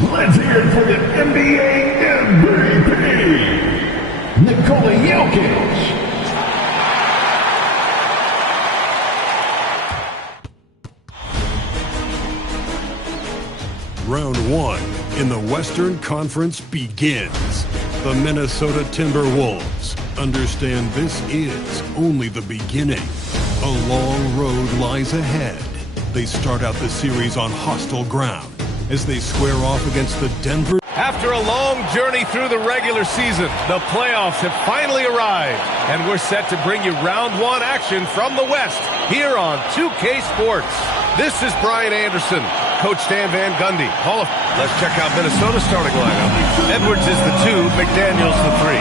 Let's hear it for the NBA MVP, Nikola Jokic. Round one in the Western Conference begins. The Minnesota Timberwolves understand this is only the beginning. A long road lies ahead. They start out the series on hostile ground as they square off against the Denver. After a long journey through the regular season, the playoffs have finally arrived, and we're set to bring you round one action from the West here on 2K Sports. This is Brian Anderson, Coach Stan Van Gundy. Let's check out Minnesota's starting lineup. Edwards is the 2, McDaniels the 3.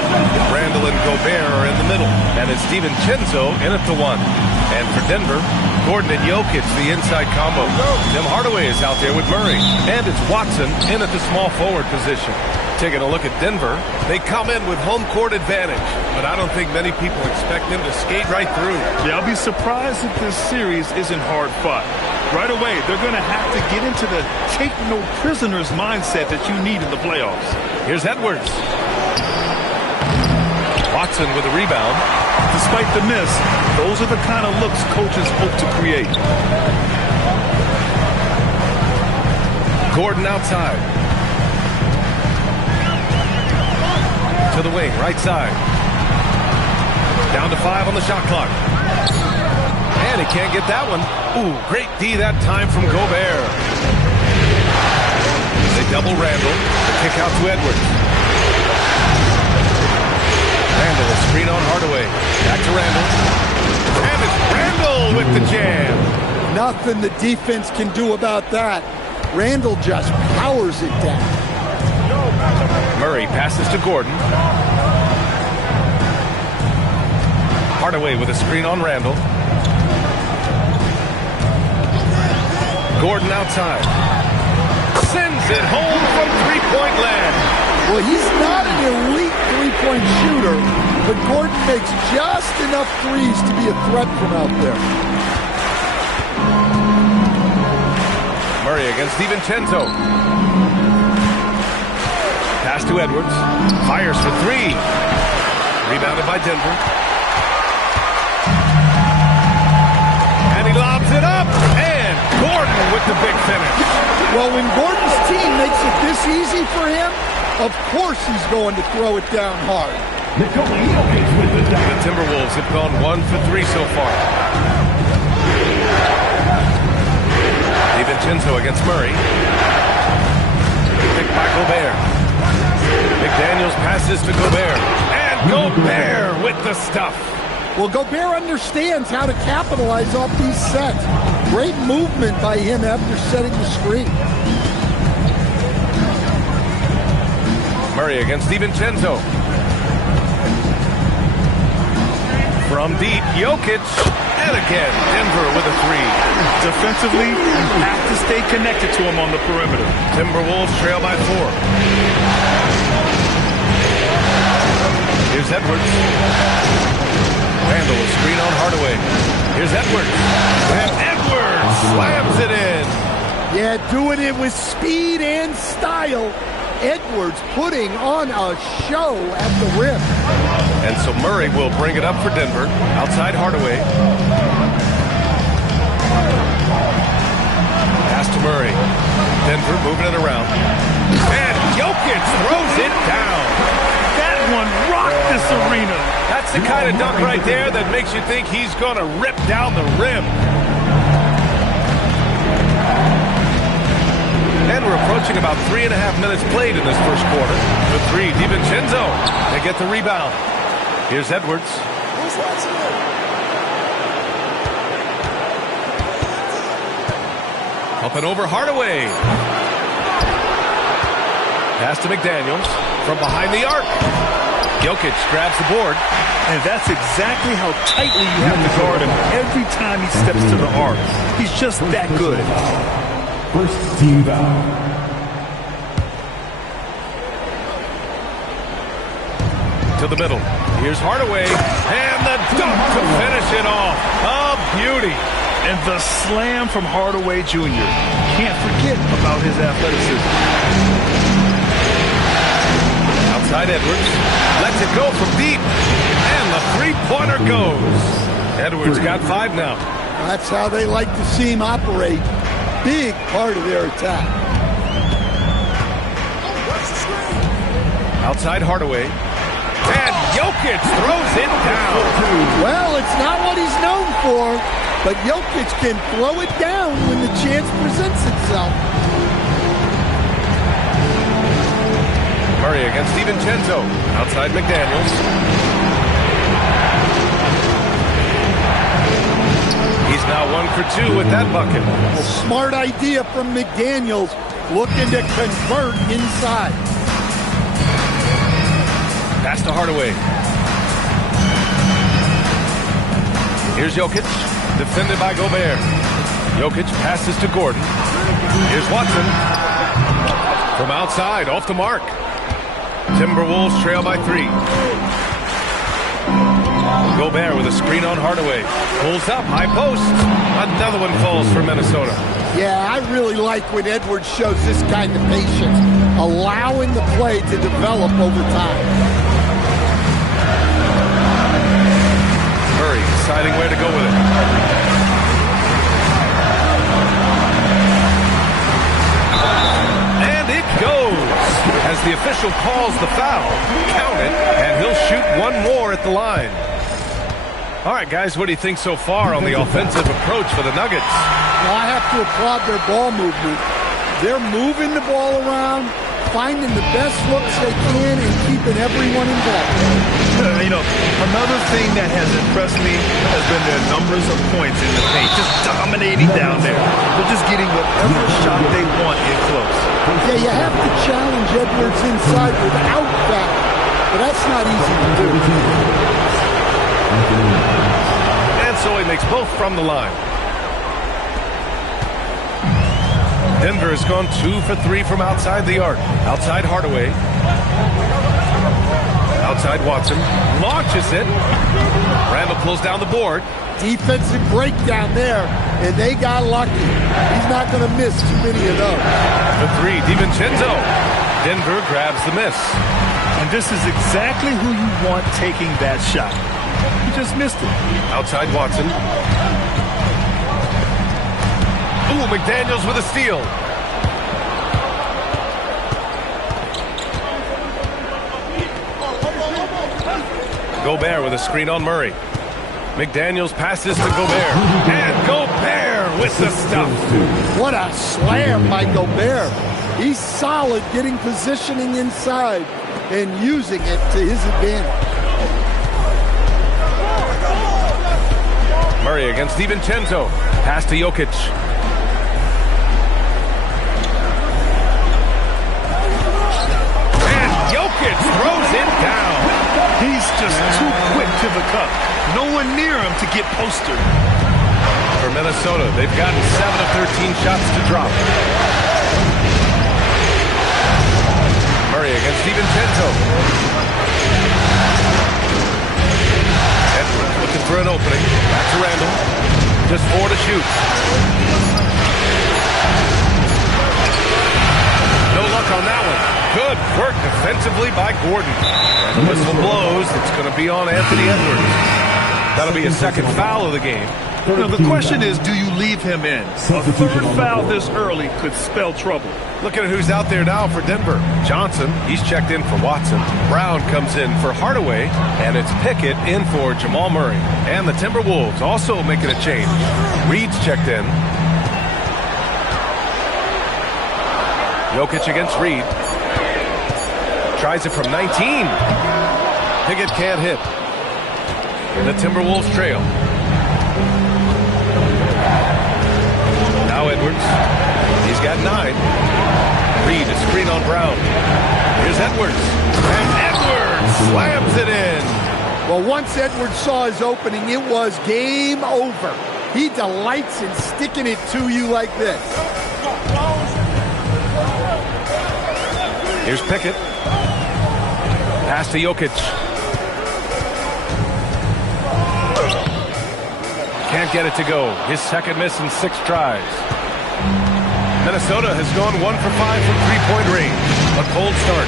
Randall and Gobert are in the middle, and it's DiVincenzo in at the 1. And for Denver, Gordon and Jokic, the inside combo. Tim Hardaway is out there with Murray, and it's Watson in at the small forward position. Taking a look at Denver, they come in with home court advantage, but I don't think many people expect them to skate right through. Yeah, I'll be surprised if this series isn't hard fought. Right away, they're going to have to get into the take no prisoners mindset that you need in the playoffs. Here's Edwards. Watson with a rebound. Despite the miss, those are the kind of looks coaches hope to create. Gordon outside. To the wing, right side. Down to 5 on the shot clock. And he can't get that one. Ooh, great D that time from Gobert. They double Randall. The kick out to Edwards. Randall, a screen on Hardaway. Back to Randall. And it's Randall with the jam. Nothing the defense can do about that. Randall just powers it down. Murray passes to Gordon. Hardaway with a screen on Randall. Gordon outside. Sends it home from three-point land. Well, he's not an elite three-point shooter, but Gordon makes just enough threes to be a threat from out there. Murray against DiVincenzo. Pass to Edwards. Fires for 3. Rebounded by Denver. And he lobs it up. And Gordon with the big finish. Well, when Gordon's team makes it this easy for him, of course he's going to throw it down hard. Nikola Jokic with the dunk. The Timberwolves have gone 1 for 3 so far. DiVincenzo against Murray. Picked by Gobert. McDaniels passes to Gobert. And Gobert with the stuff. Well, Gobert understands how to capitalize off these sets. Great movement by him after setting the screen. Murray against DiVincenzo. From deep, Jokic. And again, Denver with a 3. Defensively, you have to stay connected to him on the perimeter. Timberwolves trail by 4. Here's Edwards. Randall, a screen on Hardaway. Here's Edwards. And Edwards slams it in. Yeah, doing it with speed and style. Edwards putting on a show at the rim. And so Murray will bring it up for Denver. Outside Hardaway. Pass to Murray. Denver moving it around. And Jokic throws it down. That one rocked this arena. That's the kind of dunk right there that makes you think he's going to rip down the rim. And we're approaching about 3.5 minutes played in this first quarter. The 3, DiVincenzo. They get the rebound. Here's Edwards. Up and over Hardaway. Pass to McDaniels from behind the arc. Jokic grabs the board. And that's exactly how tightly you have to guard him every time he steps to the arc. He's just that good. First team foul. To the middle. Here's Hardaway. And the dunk to finish it off. A beauty. And the slam from Hardaway Jr. Can't forget about his athleticism. Outside Edwards. Lets it go from deep. And the three-pointer goes. Edwards got 5 now. That's how they like to see him operate. Big part of their attack. Outside Hardaway. And Jokic throws it down. Well, it's not what he's known for, but Jokic can throw it down when the chance presents itself. Murray against DiVincenzo. Outside McDaniels. He's now 1 for 2 with that bucket. A smart idea from McDaniels, looking to convert inside. Pass to Hardaway. Here's Jokic, defended by Gobert. Jokic passes to Gordon. Here's Watson. From outside, off the mark. Timberwolves trail by 3. Gobert with a screen on Hardaway. Pulls up, high post. Another one falls for Minnesota. Yeah, I really like when Edwards shows this kind of patience, allowing the play to develop over time. Murray deciding where to go with it. And it goes. As the official calls the foul, count it, and he'll shoot one more at the line. All right, guys, what do you think so far on the offensive approach for the Nuggets? Well, I have to applaud their ball movement. They're moving the ball around, finding the best looks they can, and keeping everyone involved. You know, another thing that has impressed me has been their numbers of points in the paint, just dominating down there. They're just getting whatever shot they want in close. Yeah, you have to challenge Edwards inside without that, but that's not easy to do. And so he makes both from the line. Denver has gone 2 for 3 from outside the arc. Outside Hardaway. Outside Watson. Launches it. Randall pulls down the board. Defensive breakdown there, and they got lucky. He's not going to miss too many of those. The 3, DiVincenzo. Denver grabs the miss. And this is exactly who you want taking that shot. He just missed it. Outside Watson. Ooh, McDaniels with a steal. Gobert with a screen on Murray. McDaniels passes to Gobert. And Gobert with the stuff. What a slam by Gobert. He's solid getting positioning inside and using it to his advantage. Murray against DiVincenzo. Pass to Jokic. And Jokic throws it down. He's just too quick to the cup. No one near him to get postered. For Minnesota, they've gotten 7 of 13 shots to drop. Murray against DiVincenzo. Edwards looking for an opening. Back to Randall. Just 4 to shoot. No luck on that one. Good work defensively by Gordon. And the whistle blows. It's going to be on Anthony Edwards. That'll be a second foul of the game. Now, the question is, do you leave him in? A third foul this early could spell trouble. Looking at who's out there now for Denver. Johnson, he's checked in for Watson. Brown comes in for Hardaway. And it's Pickett in for Jamal Murray. And the Timberwolves also making a change. Reed's checked in. Jokic against Reed. Tries it from 19. Pickett can't hit. The Timberwolves trail. Now Edwards. He's got 9. Reed, a screen on Brown. Here's Edwards. And Edwards slams it in. Well, once Edwards saw his opening, it was game over. He delights in sticking it to you like this. Here's Pickett. Pass to Jokic. Can't get it to go. His second miss in 6 tries. Minnesota has gone 1 for 5 from three-point range. A cold start.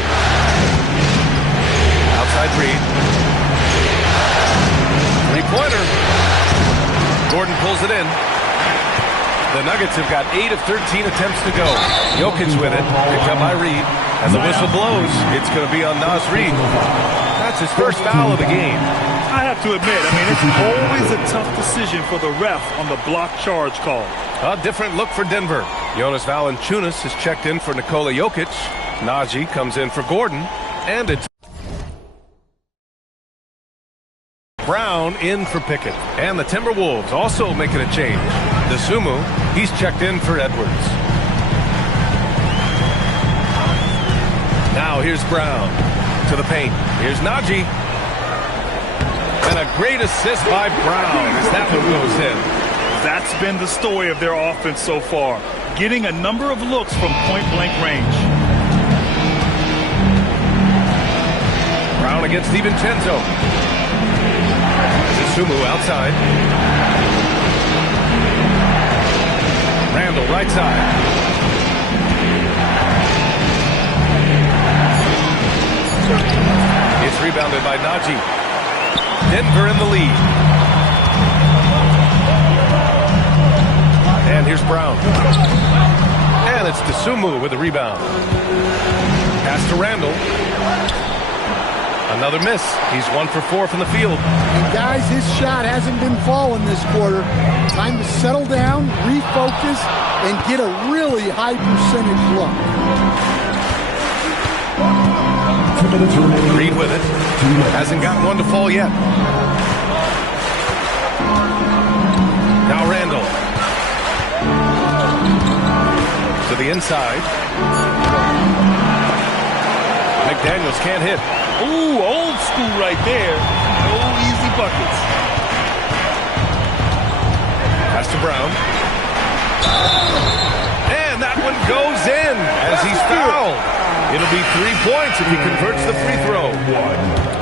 Outside Reed. Three-pointer. Gordon pulls it in. The Nuggets have got 8 of 13 attempts to go. Jokic with it. Picked up by Reed. As the whistle blows, it's going to be on Naz Reid. That's his first foul of the game. I have to admit, it's always a tough decision for the ref on the block charge call. A different look for Denver. Jonas Valanciunas is checked in for Nikola Jokic. Najee comes in for Gordon. And it's Brown in for Pickett. And the Timberwolves also making a change. Dosunmu, he's checked in for Edwards. Now here's Brown to the paint. Here's Najee. And a great assist by Brown as that one goes in. That's been the story of their offense so far. Getting a number of looks from point-blank range. Brown against DiVincenzo. Dosunmu outside. Randall right side. It's rebounded by Najee. Denver in the lead. And here's Brown. And it's Dosunmu with the rebound. Pass to Randall. Another miss. He's 1 for 4 from the field. And guys, his shot hasn't been falling this quarter. Time to settle down, refocus, and get a really high percentage look. Reed with it. Hasn't gotten one to fall yet. Now Randall. To the inside. McDaniels can't hit. Ooh, old school right there. No easy buckets. Pass to Brown. And that one goes in as he's fouled. It'll be 3 points if he converts the free throw.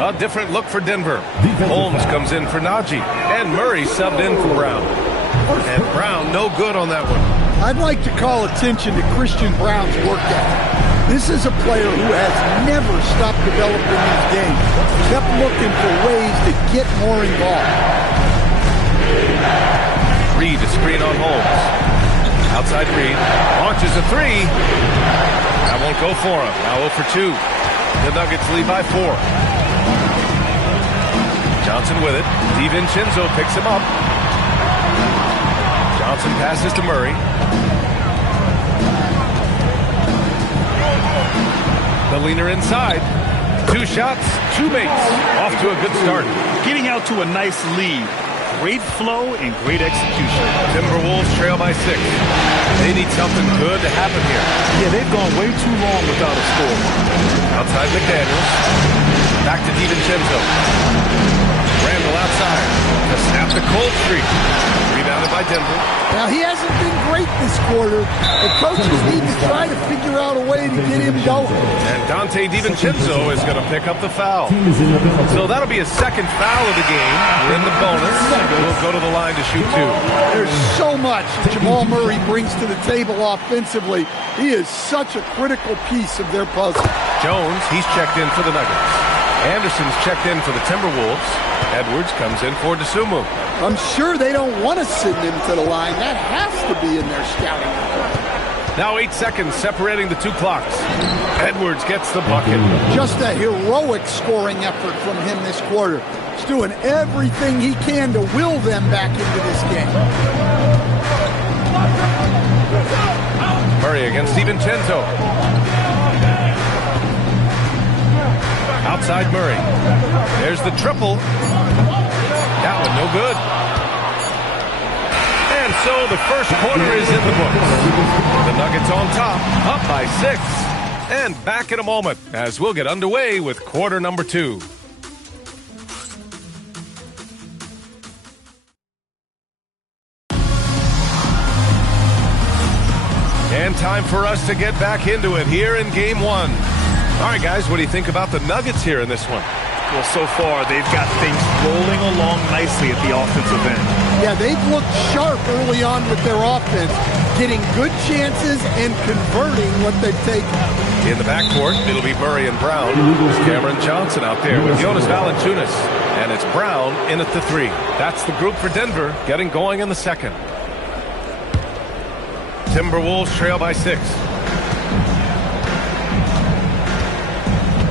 A different look for Denver. Holmes comes in for Najee. And Murray subbed in for Brown. And Brown no good on that one. I'd like to call attention to Christian Brown's work ethic. This is a player who has never stopped developing his game. Kept looking for ways to get more involved. Reed to screen on Holmes. Outside Reed. Launches a three. That won't go for him. Now 0 for 2. The Nuggets lead by 4. Johnson with it. DiVincenzo picks him up. Johnson passes to Murray. The leaner inside. 2 shots, 2 makes. Off to a good start. Getting out to a nice lead. Great flow and great execution. Timberwolves trail by 6. They need something good to happen here. Yeah, they've gone way too long without a score. Outside McDaniels. Back to DiVincenzo. Randall outside to snap the cold streak. Rebounded by Denver. Now, he hasn't been great this quarter. The coaches need to try to figure out a way to get him going. And Dante DiVincenzo is going to pick up the foul. So that'll be his second foul of the game. We're in the bonus. We'll go to the line to shoot 2. There's so much Jamal Murray brings to the table offensively. He is such a critical piece of their puzzle. Jones, he's checked in for the Nuggets. Anderson's checked in for the Timberwolves. Edwards comes in for Dosunmu. I'm sure they don't want to send him to the line. That has to be in their scouting report. Now 8 seconds separating the 2 clocks. Edwards gets the bucket. Just a heroic scoring effort from him this quarter. He's doing everything he can to will them back into this game. Murray against DiVincenzo. Outside Murray. There's the triple. That one no good. And so the first quarter is in the books. The Nuggets on top, up by 6. And back in a moment as we'll get underway with quarter number 2. And time for us to get back into it here in game 1. All right, guys, what do you think about the Nuggets here in this one? Well, so far, they've got things rolling along nicely at the offensive end. Yeah, they've looked sharp early on with their offense, getting good chances and converting what they've taken. In the backcourt, it'll be Murray and Brown. Cameron Johnson out there with Jonas Valanciunas. And it's Brown in at the 3. That's the group for Denver getting going in the second. Timberwolves trail by 6.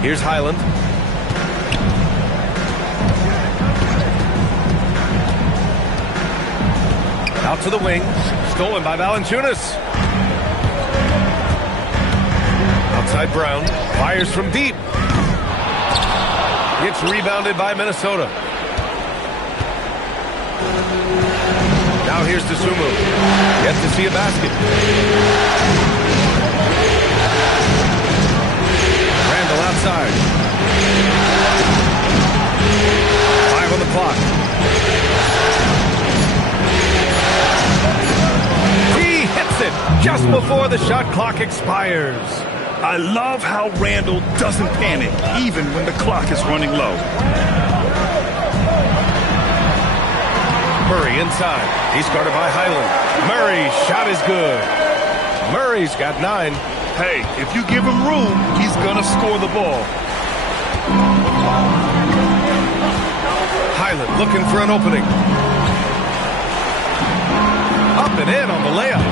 Here's Highland. Out to the wing. Stolen by Valanciunas. Outside Brown. Fires from deep. Gets rebounded by Minnesota. Now here's Dosunmu. Yet to see a basket. Randall outside. 5 on the clock. He hits it just before the shot clock expires. I love how Randall doesn't panic, even when the clock is running low. Murray inside. He's guarded by Highland. Murray's shot is good. Murray's got 9. Hey, if you give him room, he's going to score the ball. Highland looking for an opening. Up and in on the layup.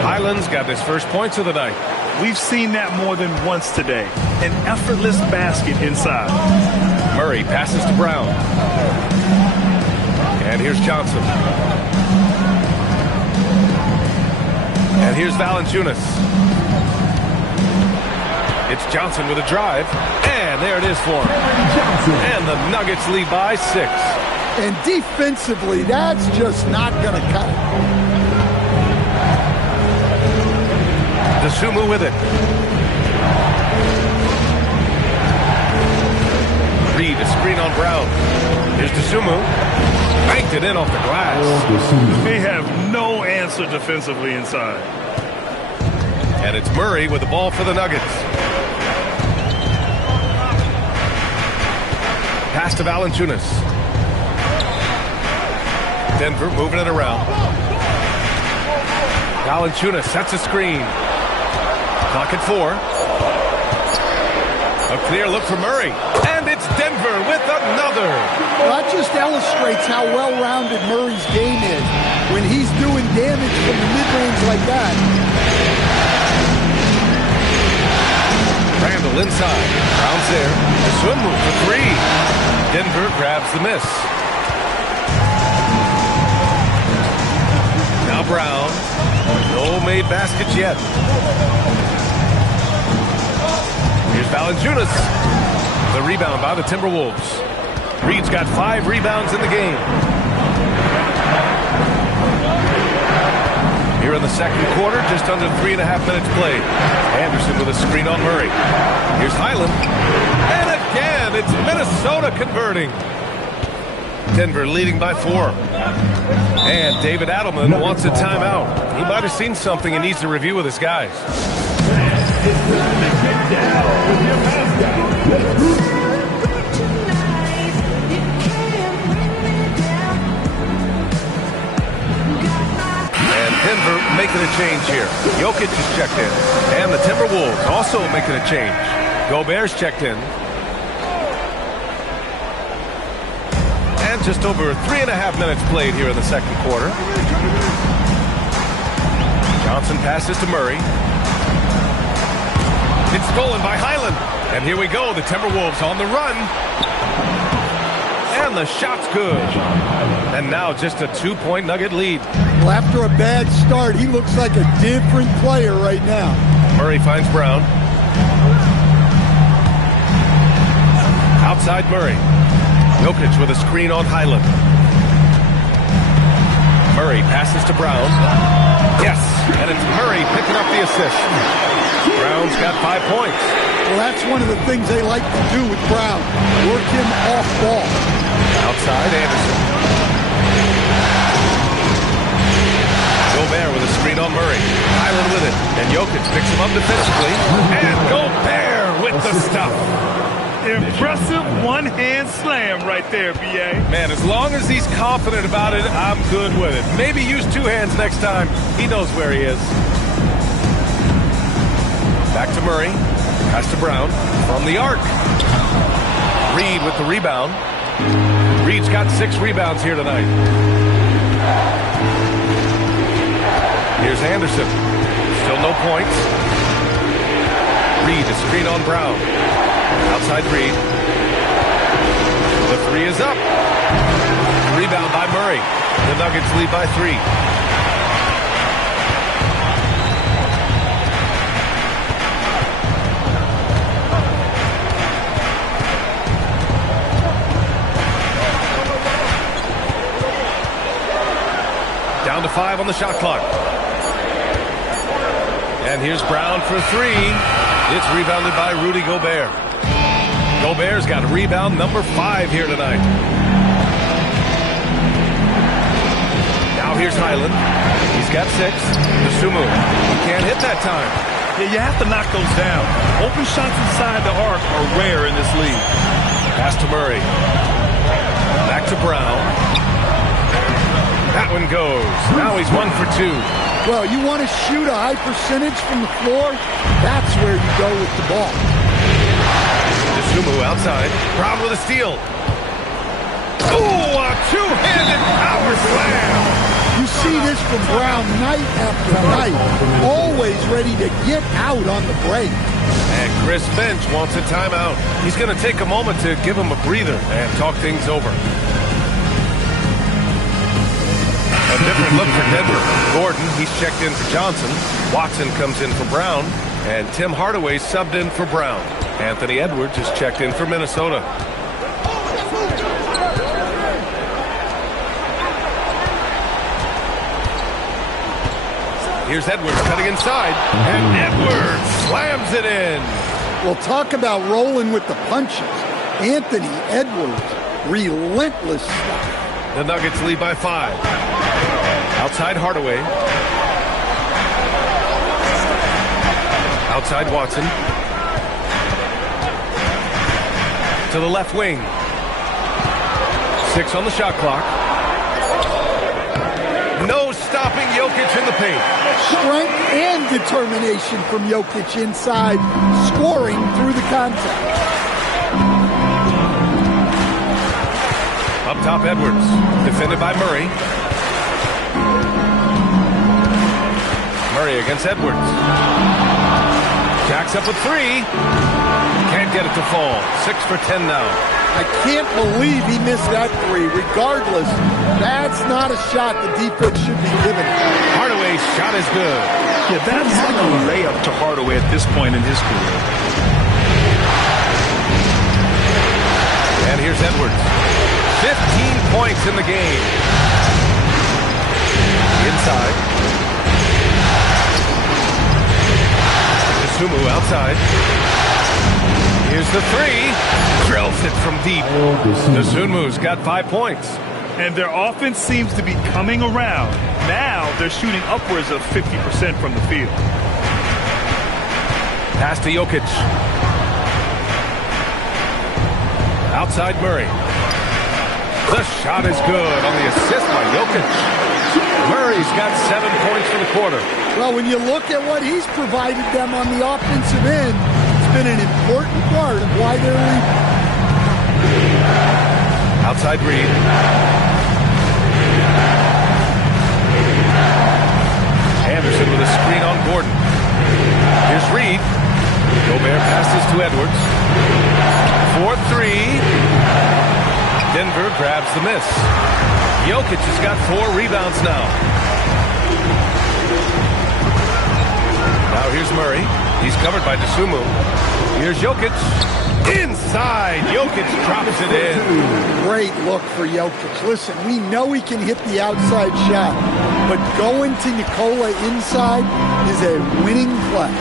Highland's got his first points of the night. We've seen that more than once today. An effortless basket inside. Murray passes to Brown. And here's Johnson. And here's Valanciunas. It's Johnson with a drive. And there it is for him. And the Nuggets lead by 6. And defensively, that's just not going to cut it. Dosunmu with it. Reed, a screen on Brown. Here's Dosunmu. Banked it in off the glass. They have no answer defensively inside. And it's Murray with the ball for the Nuggets. Pass to Valanciunas. Denver moving it around. Valanciunas sets a screen. Clock at 4. A clear look for Murray. And it's Denver with another. Well, that just illustrates how well-rounded Murray's game is when he's doing damage from the mid-range like that. Randall inside. Brown's there. The swim move for 3. Denver grabs the miss. Now Brown. No made baskets yet. Here's Valanciunas. The rebound by the Timberwolves. Reed's got 5 rebounds in the game. Here in the second quarter, just under 3.5 minutes played. Anderson with a screen on Murray. Here's Highland. And again, it's Minnesota converting. Denver leading by 4. And David Adelman wants a timeout. He might have seen something and needs to review with his guys. Denver making a change here. Jokic is checked in. And the Timberwolves also making a change. Gobert's checked in. And just over 3.5 minutes played here in the second quarter. Johnson passes to Murray. It's stolen by Highland. And here we go. The Timberwolves on the run. And the shot's good. And now just a 2-point Nugget lead. Well, after a bad start, he looks like a different player right now. Murray finds Brown. Outside Murray. Jokic with a screen on Highland. Murray passes to Brown. Yes, and it's Murray picking up the assist. Brown's got 5 points. Well, that's one of the things they like to do with Brown. Work him off ball. Outside Anderson. Gobert with a screen on Murray. Highland with it. And Jokic picks him up defensively. And Gobert with the stuff. Impressive one-hand slam right there, B.A. Man, as long as he's confident about it, I'm good with it. Maybe use two hands next time. He knows where he is. Back to Murray. Pass to Brown from the arc. Reed with the rebound. Reed's got 6 rebounds here tonight. Here's Anderson. Still no points. Reed, a screen on Brown. Outside Reed. The 3 is up. Rebound by Murray. The Nuggets lead by 3. Down to 5 on the shot clock. And here's Brown for 3. It's rebounded by Rudy Gobert. Gobert's got rebound number 5 here tonight. Now here's Highland. He's got 6. Dosunmu. He can't hit that time. Yeah, you have to knock those down. Open shots inside the arc are rare in this league. Pass to Murray. Back to Brown. That one goes. Now he's 1 for 2. Well, you want to shoot a high percentage from the floor? That's where you go with the ball. Dosunmu outside. Brown with a steal. Oh, a two-handed power slam. You see this from Brown night after night. Always ready to get out on the break. And Chris Finch wants a timeout. He's going to take a moment to give him a breather and talk things over. A different look for Denver. Gordon, he's checked in for Johnson. Watson comes in for Brown. And Tim Hardaway subbed in for Brown. Anthony Edwards is checked in for Minnesota. Here's Edwards cutting inside. And Edwards slams it in. Well, talk about rolling with the punches. Anthony Edwards, relentless stuff. The Nuggets lead by 5. Outside Hardaway. Outside Watson. To the left wing. 6 on the shot clock. No stopping Jokic in the paint. Strength and determination from Jokic inside, scoring through the contact. Up top, Edwards. Defended by Murray. Murray against Edwards. Jacks up with 3. Can't get it to fall. 6 for 10 now. I can't believe he missed that 3. Regardless, that's not a shot the defense should be giving. Hardaway's shot is good. Yeah, that's like a layup to Hardaway at this point in his career. And here's Edwards. 15 points in the game. Inside. Dosunmu outside. Here's the 3. Drills it from deep. Dosunmu's got 5 points. And their offense seems to be coming around. Now they're shooting upwards of 50% from the field. Pass to Jokic. Outside Murray. The shot is good on the assist by Jokic. Murray's got 7 points for the quarter. Well, when you look at what he's provided them on the offensive end, it's been an important part of why they're leading. Outside Reed. Anderson with a screen on Gordon. Here's Reed. Gobert passes to Edwards. 4-3. Denver grabs the miss. Jokic has got 4 rebounds now. Now here's Murray. He's covered by Dosunmu. Here's Jokic. Inside. Jokic drops it in. Great look for Jokic. Listen, we know he can hit the outside shot, but going to Nikola inside is a winning play.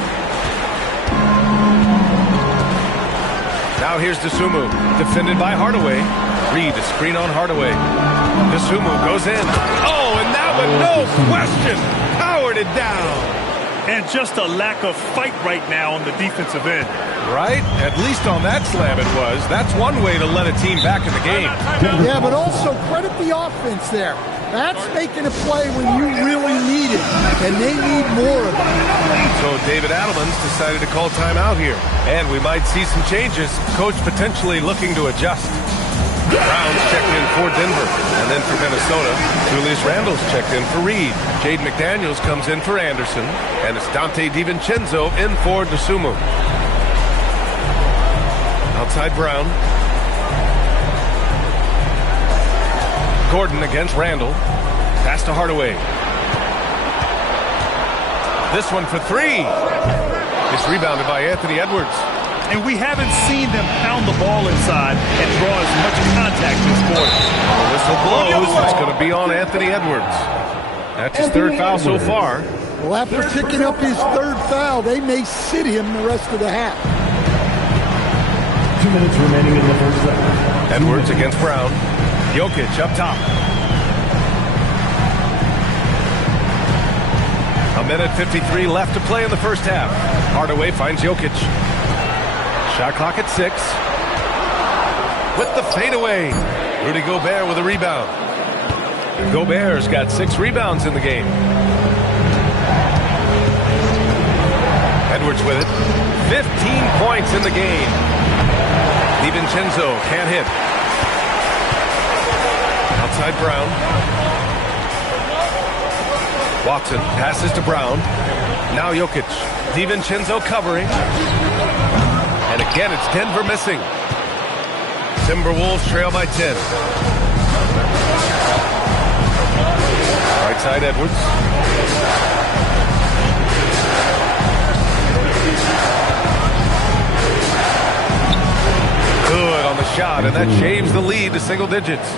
Now here's Dosunmu. Defended by Hardaway. Reed, a screen on Hardaway. Dosunmu goes in. Oh, and that one, no question, powered it down. And just a lack of fight right now on the defensive end. Right? At least on that slam it was. That's one way to let a team back in the game. Yeah, but also credit the offense there. That's making a play when you really need it, and they need more of it. So David Adelman's decided to call timeout here. And we might see some changes. Coach potentially looking to adjust. Brown's checked in for Denver. And then for Minnesota, Julius Randle's checked in for Reed. Jaden McDaniels comes in for Anderson. And it's Dante DiVincenzo in for DeSumo. Outside Brown. Gordon against Randle. Pass to Hardaway. This one for three. It's rebounded by Anthony Edwards. And we haven't seen them pound the ball inside and draw as much contact this quarter. The whistle blows. It's going to be on Anthony Edwards. That's his third foul so far. Well, after picking up his third foul, they may sit him the rest of the half. 2 minutes remaining in the first half. Edwards against Brown. Jokic up top. A minute 53 left to play in the first half. Hardaway finds Jokic. Shot clock at 6. With the fadeaway. Rudy Gobert with a rebound. Gobert's got 6 rebounds in the game. Edwards with it. 15 points in the game. DiVincenzo can't hit. Outside Brown. Watson passes to Brown. Now Jokic. DiVincenzo covering. And again, it's Denver missing. Timberwolves trail by 10. Right side Edwards. Good on the shot, and that shaves the lead to single digits.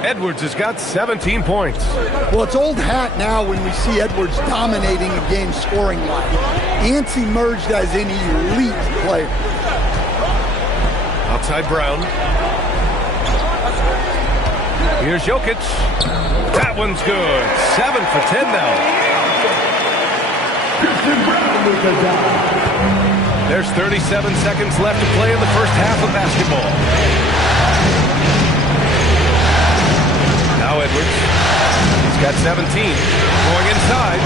Edwards has got 17 points. Well, it's old hat now when we see Edwards dominating a game scoring line. Ants emerged as an elite player. Outside Brown. Here's Jokic. That one's good. 7 for 10 now. There's 37 seconds left to play in the first half of basketball. Now Edwards. He's got 17. Going inside.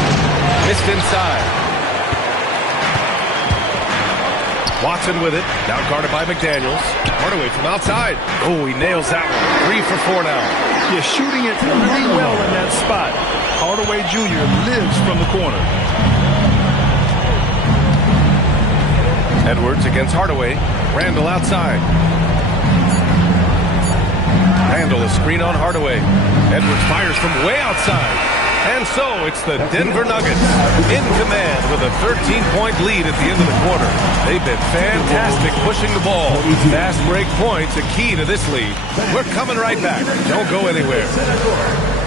Missed inside. Watson with it. Now guarded by McDaniels. Hardaway from outside. Oh, he nails that one. 3 for 4 now. You're shooting it really well in that spot. Hardaway Jr. lives from the corner. Edwards against Hardaway. Randle outside. Randle a screen on Hardaway. Edwards fires from way outside. And so it's the Denver Nuggets in command with a 13-point lead at the end of the quarter. They've been fantastic pushing the ball. Fast break points, a key to this lead. We're coming right back. Don't go anywhere.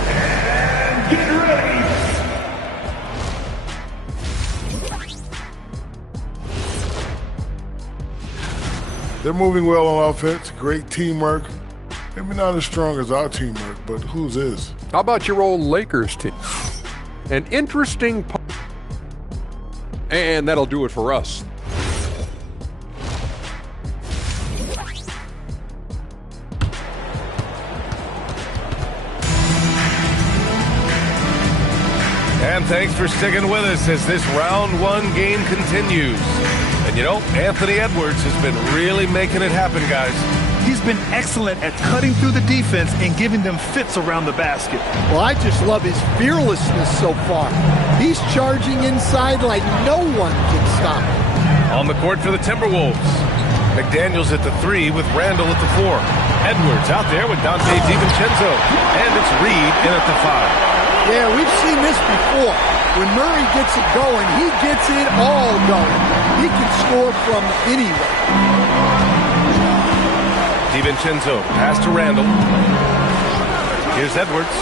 And get ready. They're moving well on offense. Great teamwork. Maybe not as strong as our teamwork, but whose is? How about your old Lakers team? An interesting and that'll do it for us. And thanks for sticking with us as this round 1 game continues. And you know, Anthony Edwards has been really making it happen, guys. He's been excellent at cutting through the defense and giving them fits around the basket. Well, I just love his fearlessness so far. He's charging inside like no one can stop him. On the court for the Timberwolves. McDaniels at the 3 with Randle at the 4. Edwards out there with Dante DiVincenzo. And it's Reed in at the 5. Yeah, we've seen this before. When Murray gets it going, he gets it all going. He can score from anywhere. DiVincenzo, pass to Randle. Here's Edwards.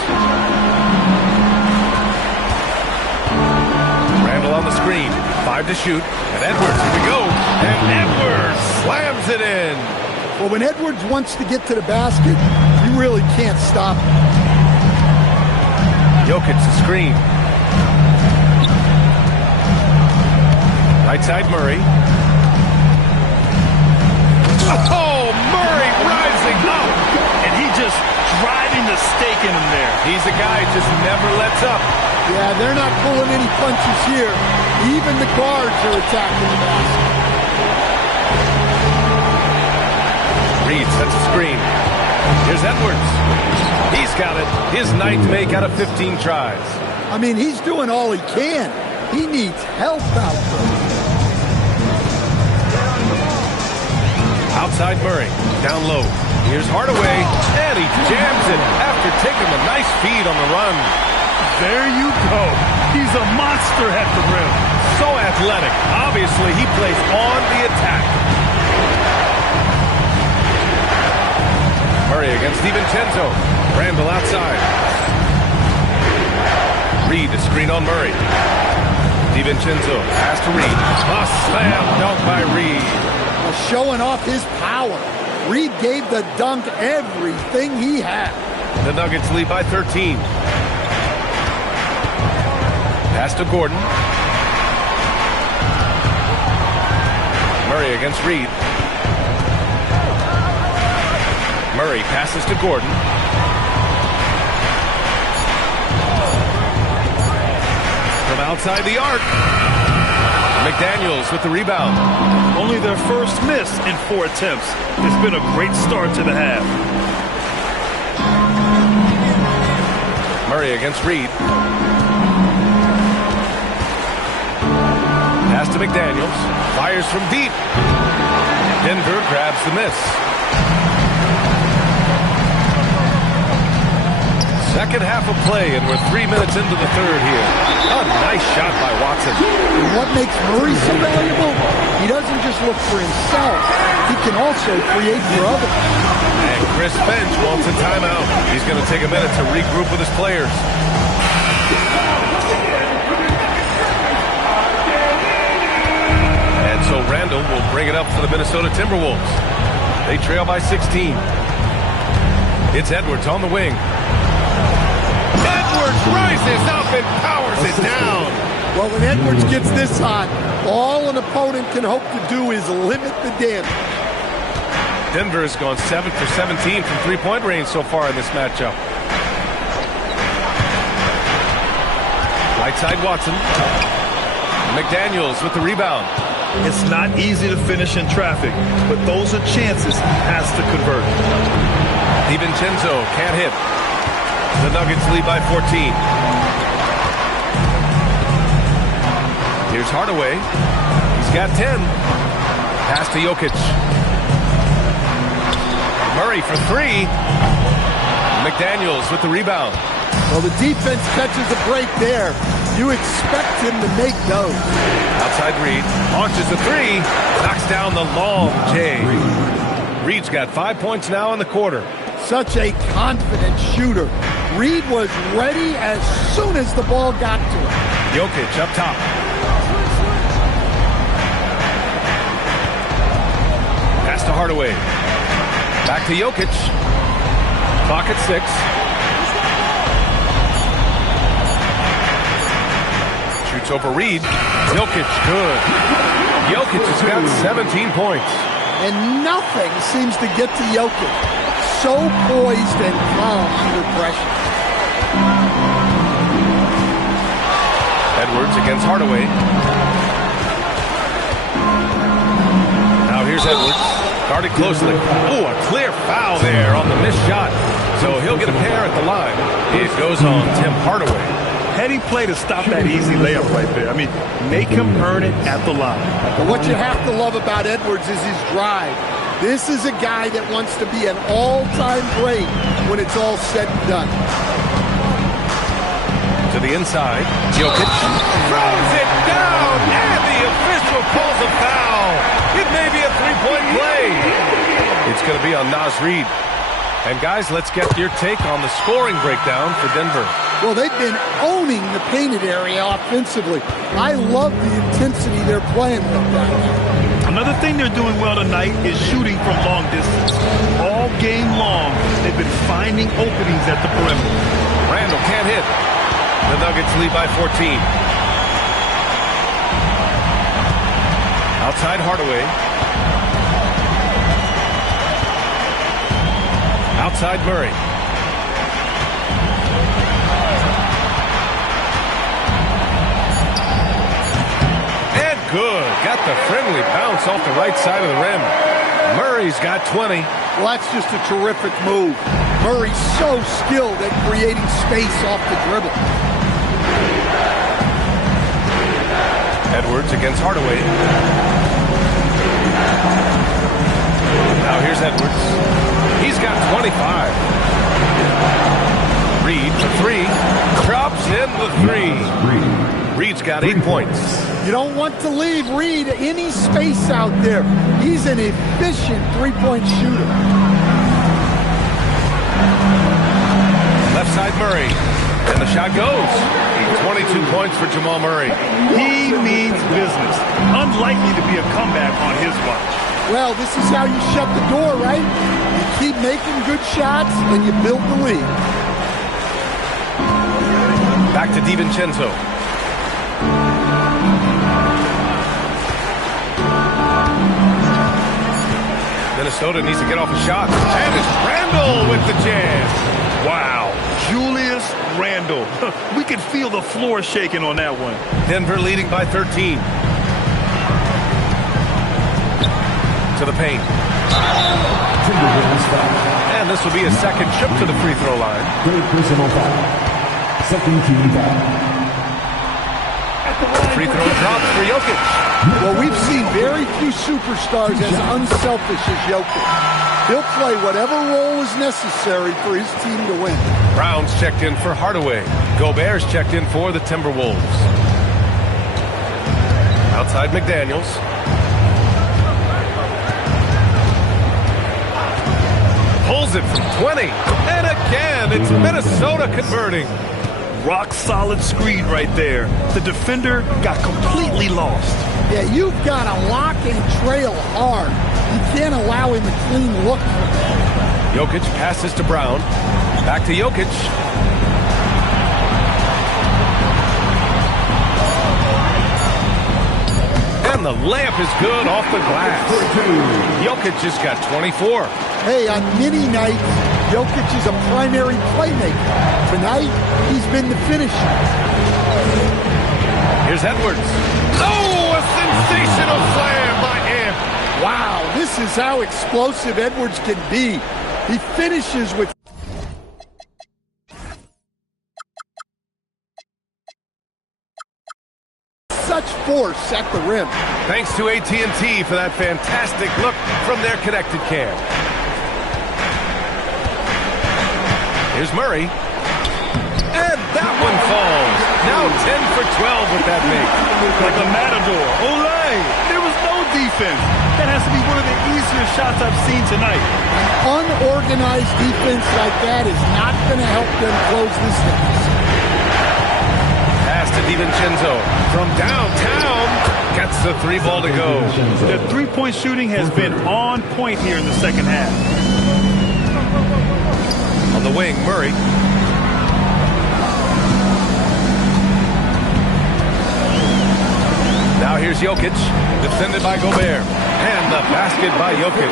Randle on the screen. 5 to shoot. And Edwards, here we go. And Edwards slams it in. Well, when Edwards wants to get to the basket, you really can't stop him. Jokic the screen. Right side, Murray. Oh, Murray rising up. And he just driving the stake in him there. He's a guy who just never lets up. Yeah, they're not pulling any punches here. Even the guards are attacking the basket. Reed sets a screen. Here's Edwards. He's got it. His ninth make out of 15 tries. I mean, he's doing all he can. He needs help out there. Outside Murray. Down low. Here's Hardaway. And he jams it after taking a nice feed on the run. There you go. He's a monster at the rim. So athletic. Obviously, he plays on the attack. Murray against DiVincenzo. Randall outside. Reed to screen on Murray. DiVincenzo pass to Reed. A slam dunk by Reed. Well, showing off his power. Reed gave the dunk everything he had. The Nuggets lead by 13. Pass to Gordon. Murray against Reed. Murray passes to Gordon. From outside the arc. McDaniels with the rebound. Only their first miss in 4 attempts. It's been a great start to the half. Murray against Reed. Pass to McDaniels. Fires from deep. Denver grabs the miss. Second half of play, and we're 3 minutes into the third here. A nice shot by Watson. And what makes Murray so valuable? He doesn't just look for himself. He can also create for others. And Chris Finch wants a timeout. He's going to take a minute to regroup with his players. And so Randall will bring it up for the Minnesota Timberwolves. They trail by 16. It's Edwards on the wing. Edwards rises up and powers it down. Well, when Edwards gets this hot, all an opponent can hope to do is limit the damage. Denver has gone 7 for 17 from three-point range so far in this matchup. Right side Watson. McDaniels with the rebound. It's not easy to finish in traffic, but those are chances he has to convert. DiVincenzo can't hit. The Nuggets lead by 14. Here's Hardaway. He's got 10. Pass to Jokic. Murray for 3. McDaniels with the rebound. Well, the defense catches a break there. You expect him to make those. Outside Reed. Launches the 3. Knocks down the long J. Reed's got 5 points now in the quarter. Such a confident shooter. Reed was ready as soon as the ball got to him. Jokic up top. Pass to Hardaway. Back to Jokic. Clock at 6. Shoots over Reed. Jokic, good. Jokic has got 17 points. And nothing seems to get to Jokic. So poised and calm under pressure. Edwards against Hardaway. Now here's Edwards. Guarded closely. Oh, a clear foul there on the missed shot. So he'll get a pair at the line. It goes on Tim Hardaway. Heady play to stop that easy layup right there. I mean, make him earn it at the line. But what you have to love about Edwards is his drive. This is a guy that wants to be an all-time great when it's all said and done. To the inside. Jokic throws it down, and the official calls a foul. It may be a three-point play. It's going to be on Naz Reid. And guys, let's get your take on the scoring breakdown for Denver. Well, they've been owning the painted area offensively. I love the intensity they're playing with down there. Another thing they're doing well tonight is shooting from long distance. All game long, they've been finding openings at the perimeter. Randall can't hit. The Nuggets lead by 14. Outside Hardaway. Outside Murray. And good. Got the friendly bounce off the right side of the rim. Murray's got 20. Well, that's just a terrific move. Murray's so skilled at creating space off the dribble. Edwards against Hardaway. Now here's Edwards. He's got 25. Reed for three. Drops in the three. Reed's got 8 points. You don't want to leave Reed any space out there. He's an efficient three-point shooter. Left side Murray. And the shot goes. 22 points for Jamal Murray. He means business. Unlikely to be a comeback on his watch. Well, this is how you shut the door, right? You keep making good shots and you build the lead. Back to DiVincenzo. Minnesota needs to get off a shot. And it's Randle with the jam. Wow. Julius Randle. We could feel the floor shaking on that one. Denver leading by 13. To the paint. And this will be a second trip to the free throw line. Second team foul. Free throw drops for Jokic. Well, we've seen very few superstars as unselfish as Jokic. He'll play whatever role is necessary for his team to win. Brown's checked in for Hardaway. Gobert's checked in for the Timberwolves. Outside McDaniels. Pulls it from 20. And again, it's Minnesota converting. Rock solid screen right there. The defender got completely lost. Yeah, you've got to lock and trail hard. You can't allow him a clean look. Jokic passes to Brown. Back to Jokic. And the layup is good off the glass. Jokic just got 24. Hey, on many nights, Jokic is a primary playmaker. Tonight, he's been the finisher. Here's Edwards. Oh, a sensational slam by Ant. Wow, this is how explosive Edwards can be. He finishes with such force at the rim. Thanks to AT&T for that fantastic look from their connected cam. Here's Murray. And that one falls. Now 10 for 12 with that make. Like a matador. Olay! There was no defense. That has to be one of the easier shots I've seen tonight. Unorganized defense like that is not going to help them close this deficit. Pass to DiVincenzo. From downtown. Gets the three ball to go. The three-point shooting has been on point here in the second half. On the wing, Murray. Now here's Jokic, defended by Gobert. And the basket by Jokic.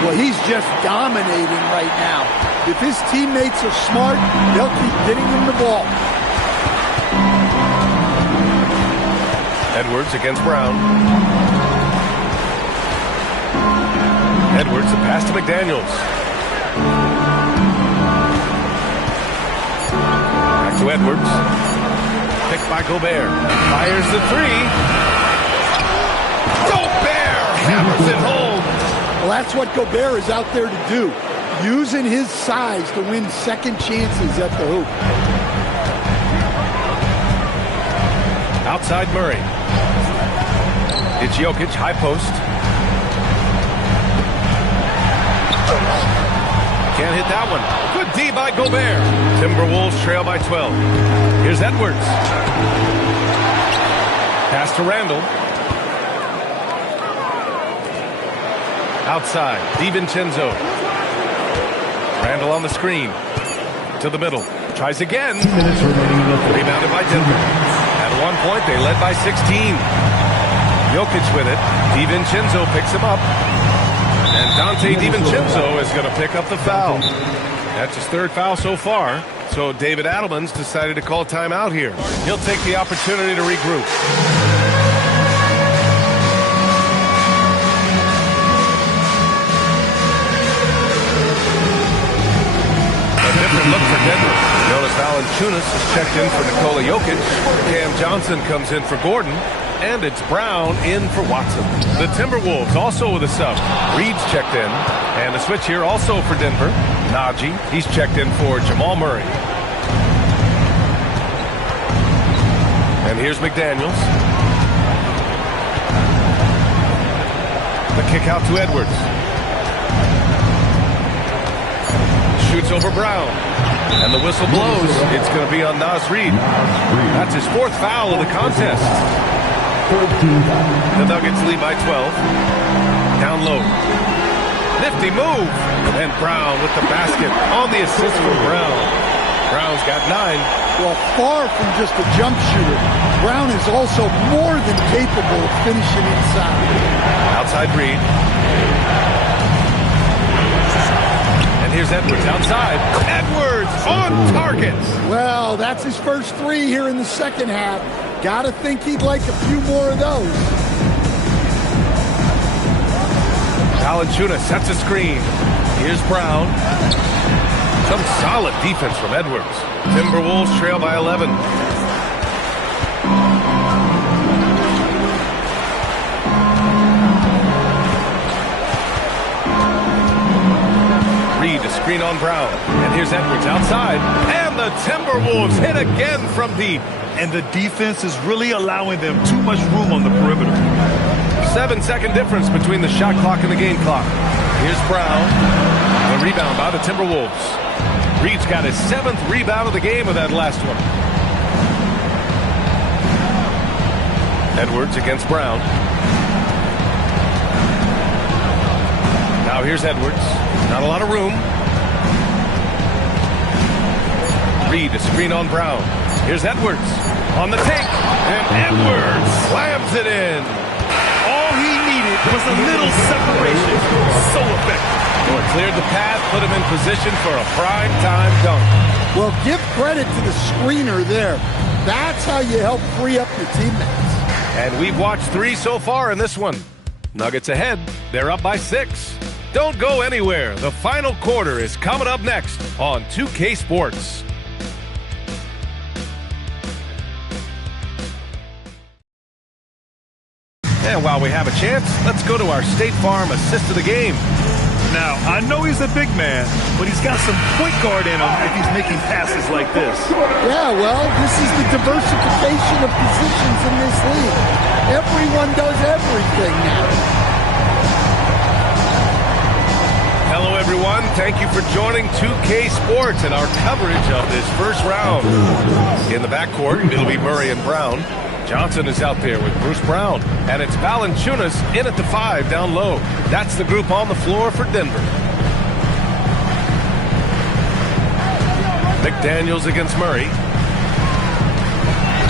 Well, he's just dominating right now. If his teammates are smart, they'll keep getting him the ball. Edwards against Brown. Edwards, the pass to McDaniels. Back to Edwards. Picked by Gobert. Fires the three. Gobert hammers it home. Well, that's what Gobert is out there to do. Using his size to win second chances at the hoop. Outside Murray. It's Jokic, high post. Can't hit that one. Good D by Gobert. Timberwolves trail by 12. Here's Edwards. Pass to Randle. Outside, DiVincenzo. Randle on the screen. To the middle. Tries again. 2 minutes remaining in the third. Rebounded by Denver. At one point, they led by 16. Jokic with it. DiVincenzo picks him up. And Dante DiVincenzo is going to pick up the foul. That's his third foul so far. So David Adelman's decided to call timeout here. He'll take the opportunity to regroup. A different look for Denver. Jonas Valanciunas is checked in for Nikola Jokic. Cam Johnson comes in for Gordon. And it's Brown in for Watson. The Timberwolves also with a sub. Reed's checked in. And a switch here also for Denver. Najee, he's checked in for Jamal Murray. And here's McDaniels. The kick out to Edwards. Shoots over Brown. And the whistle blows. It's going to be on Naz Reid. That's his fourth foul of the contest. The Nuggets lead by 12. Down low. Nifty move. And Brown with the basket on the assist from Brown. Brown's got 9. Well, far from just a jump shooter, Brown is also more than capable of finishing inside. Outside Reed. And here's Edwards outside. Edwards on target. Well, that's his first 3 here in the second half. Gotta think he'd like a few more of those. Valanciunas sets a screen. Here's Brown. Some solid defense from Edwards. Timberwolves trail by 11. Reed to screen on Brown. And here's Edwards outside. And the Timberwolves hit again from deep. And the defense is really allowing them too much room on the perimeter. 7-second difference between the shot clock and the game clock. Here's Brown. The rebound by the Timberwolves. Reed's got his 7th rebound of the game with that last one. Edwards against Brown. Now here's Edwards. Not a lot of room. Reed to screen on Brown. Here's Edwards on the take. And Edwards slams it in. All he needed was a little separation. So effective. Well, it cleared the path, put him in position for a prime-time dunk. Well, give credit to the screener there. That's how you help free up your teammates. And we've watched 3 so far in this one. Nuggets ahead. They're up by 6. Don't go anywhere. The final quarter is coming up next on 2K Sports. And while we have a chance, let's go to our State Farm assist of the game. Now, I know he's a big man, but he's got some point guard in him if he's making passes like this. Yeah, well, this is the diversification of positions in this league. Everyone does everything now. Hello, everyone. Thank you for joining 2K Sports and our coverage of this first round. In the backcourt, it'll be Murray and Brown. Johnson is out there with Bruce Brown. And it's Valanciunas in at the 5 down low. That's the group on the floor for Denver. McDaniels against Murray.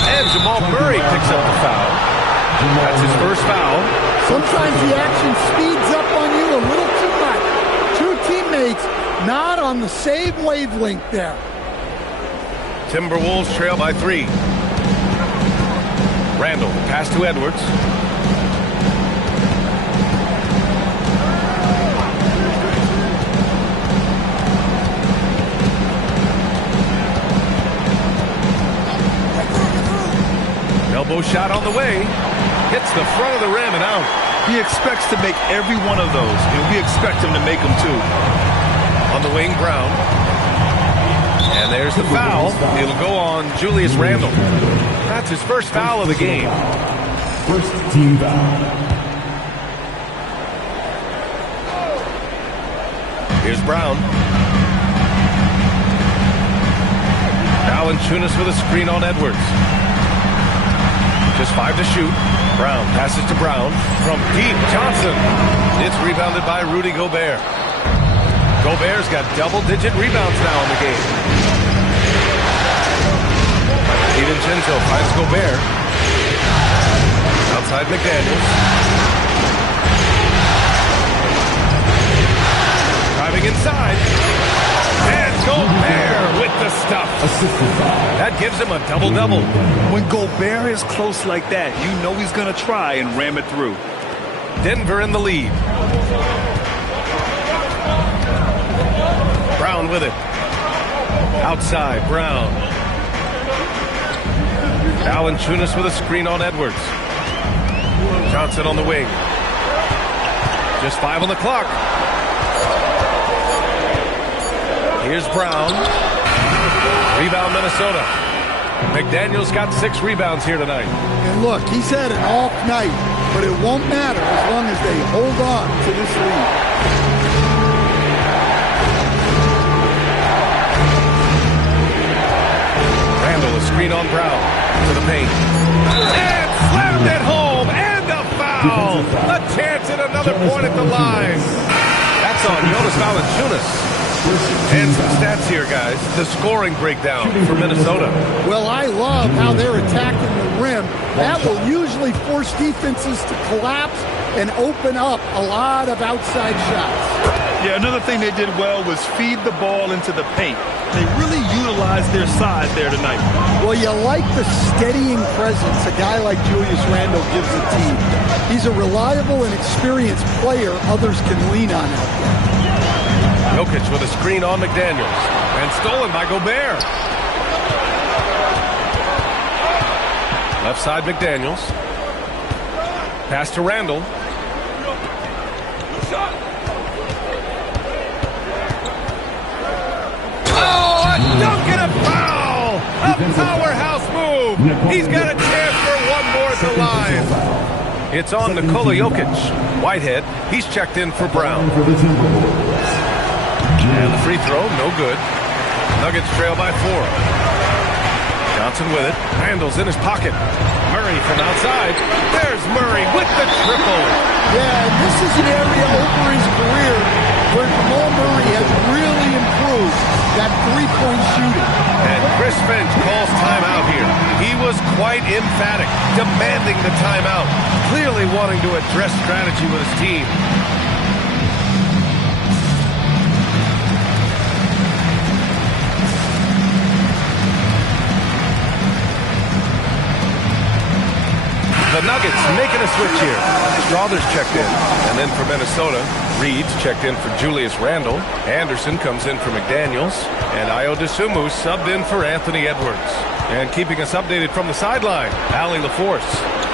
And Jamal Murray picks up the foul. That's his first foul. Sometimes the action speeds up on you a little too much. 2 teammates not on the same wavelength there. Timberwolves trail by 3. Randall, pass to Edwards. Elbow shot on the way. Hits the front of the rim and out. He expects to make every one of those, and we expect him to make them too. On the wing, Brown. And there's the foul. It'll go on Julius Randle. That's his first foul of the game. First team foul. Here's Brown. Valanciunas with a screen on Edwards. Just 5 to shoot. Brown passes to Brown. From deep, Johnson. It's rebounded by Rudy Gobert. Gobert's got double-digit rebounds now in the game. DiVincenzo finds Gobert. Now Outside McDaniels. Driving inside. And Gobert with the stuff. That gives him a double-double. When Gobert is close like that, you know he's going to try and ram it through. Denver in the lead. Brown with it. Outside, Brown. Valanciunas with a screen on Edwards. Johnson on the wing. Just 5 on the clock. Here's Brown. Rebound Minnesota. McDaniels got 6 rebounds here tonight. And look, he's had an off night, but it won't matter as long as they hold on to this lead. Randall, a screen on Brown to the paint. And slammed it home, and a foul. A chance at another point at the line. That's on Jonas Valanciunas. And some stats here, guys. The scoring breakdown for Minnesota. Well, I love how they're attacking the rim. That will usually force defenses to collapse and open up a lot of outside shots. Yeah, another thing they did well was feed the ball into the paint. They really utilized their size there tonight. Well, you like the steadying presence a guy like Julius Randle gives the team. He's a reliable and experienced player others can lean on out there. Jokic with a screen on McDaniels. And stolen by Gobert. Left side McDaniels. Pass to Randall. Oh, a dunk and a foul! A powerhouse move! He's got a chance for one more at the line. It's on Nikola Jokic. Whitehead, he's checked in for Brown. And the free throw, no good. Nuggets trail by 4. Johnson with it. Randall's in his pocket. Murray from outside. There's Murray with the triple. Yeah, and this is an area over his career where Jamal Murray has really improved that three-point shooting. And Chris Finch calls timeout here. He was quite emphatic, demanding the timeout, clearly wanting to address strategy with his team. The Nuggets making a switch here. Strawther's checked in. And then for Minnesota, Reed's checked in for Julius Randle. Anderson comes in for McDaniels. And Ayo Dosunmu subbed in for Anthony Edwards. And keeping us updated from the sideline, Allie LaForce.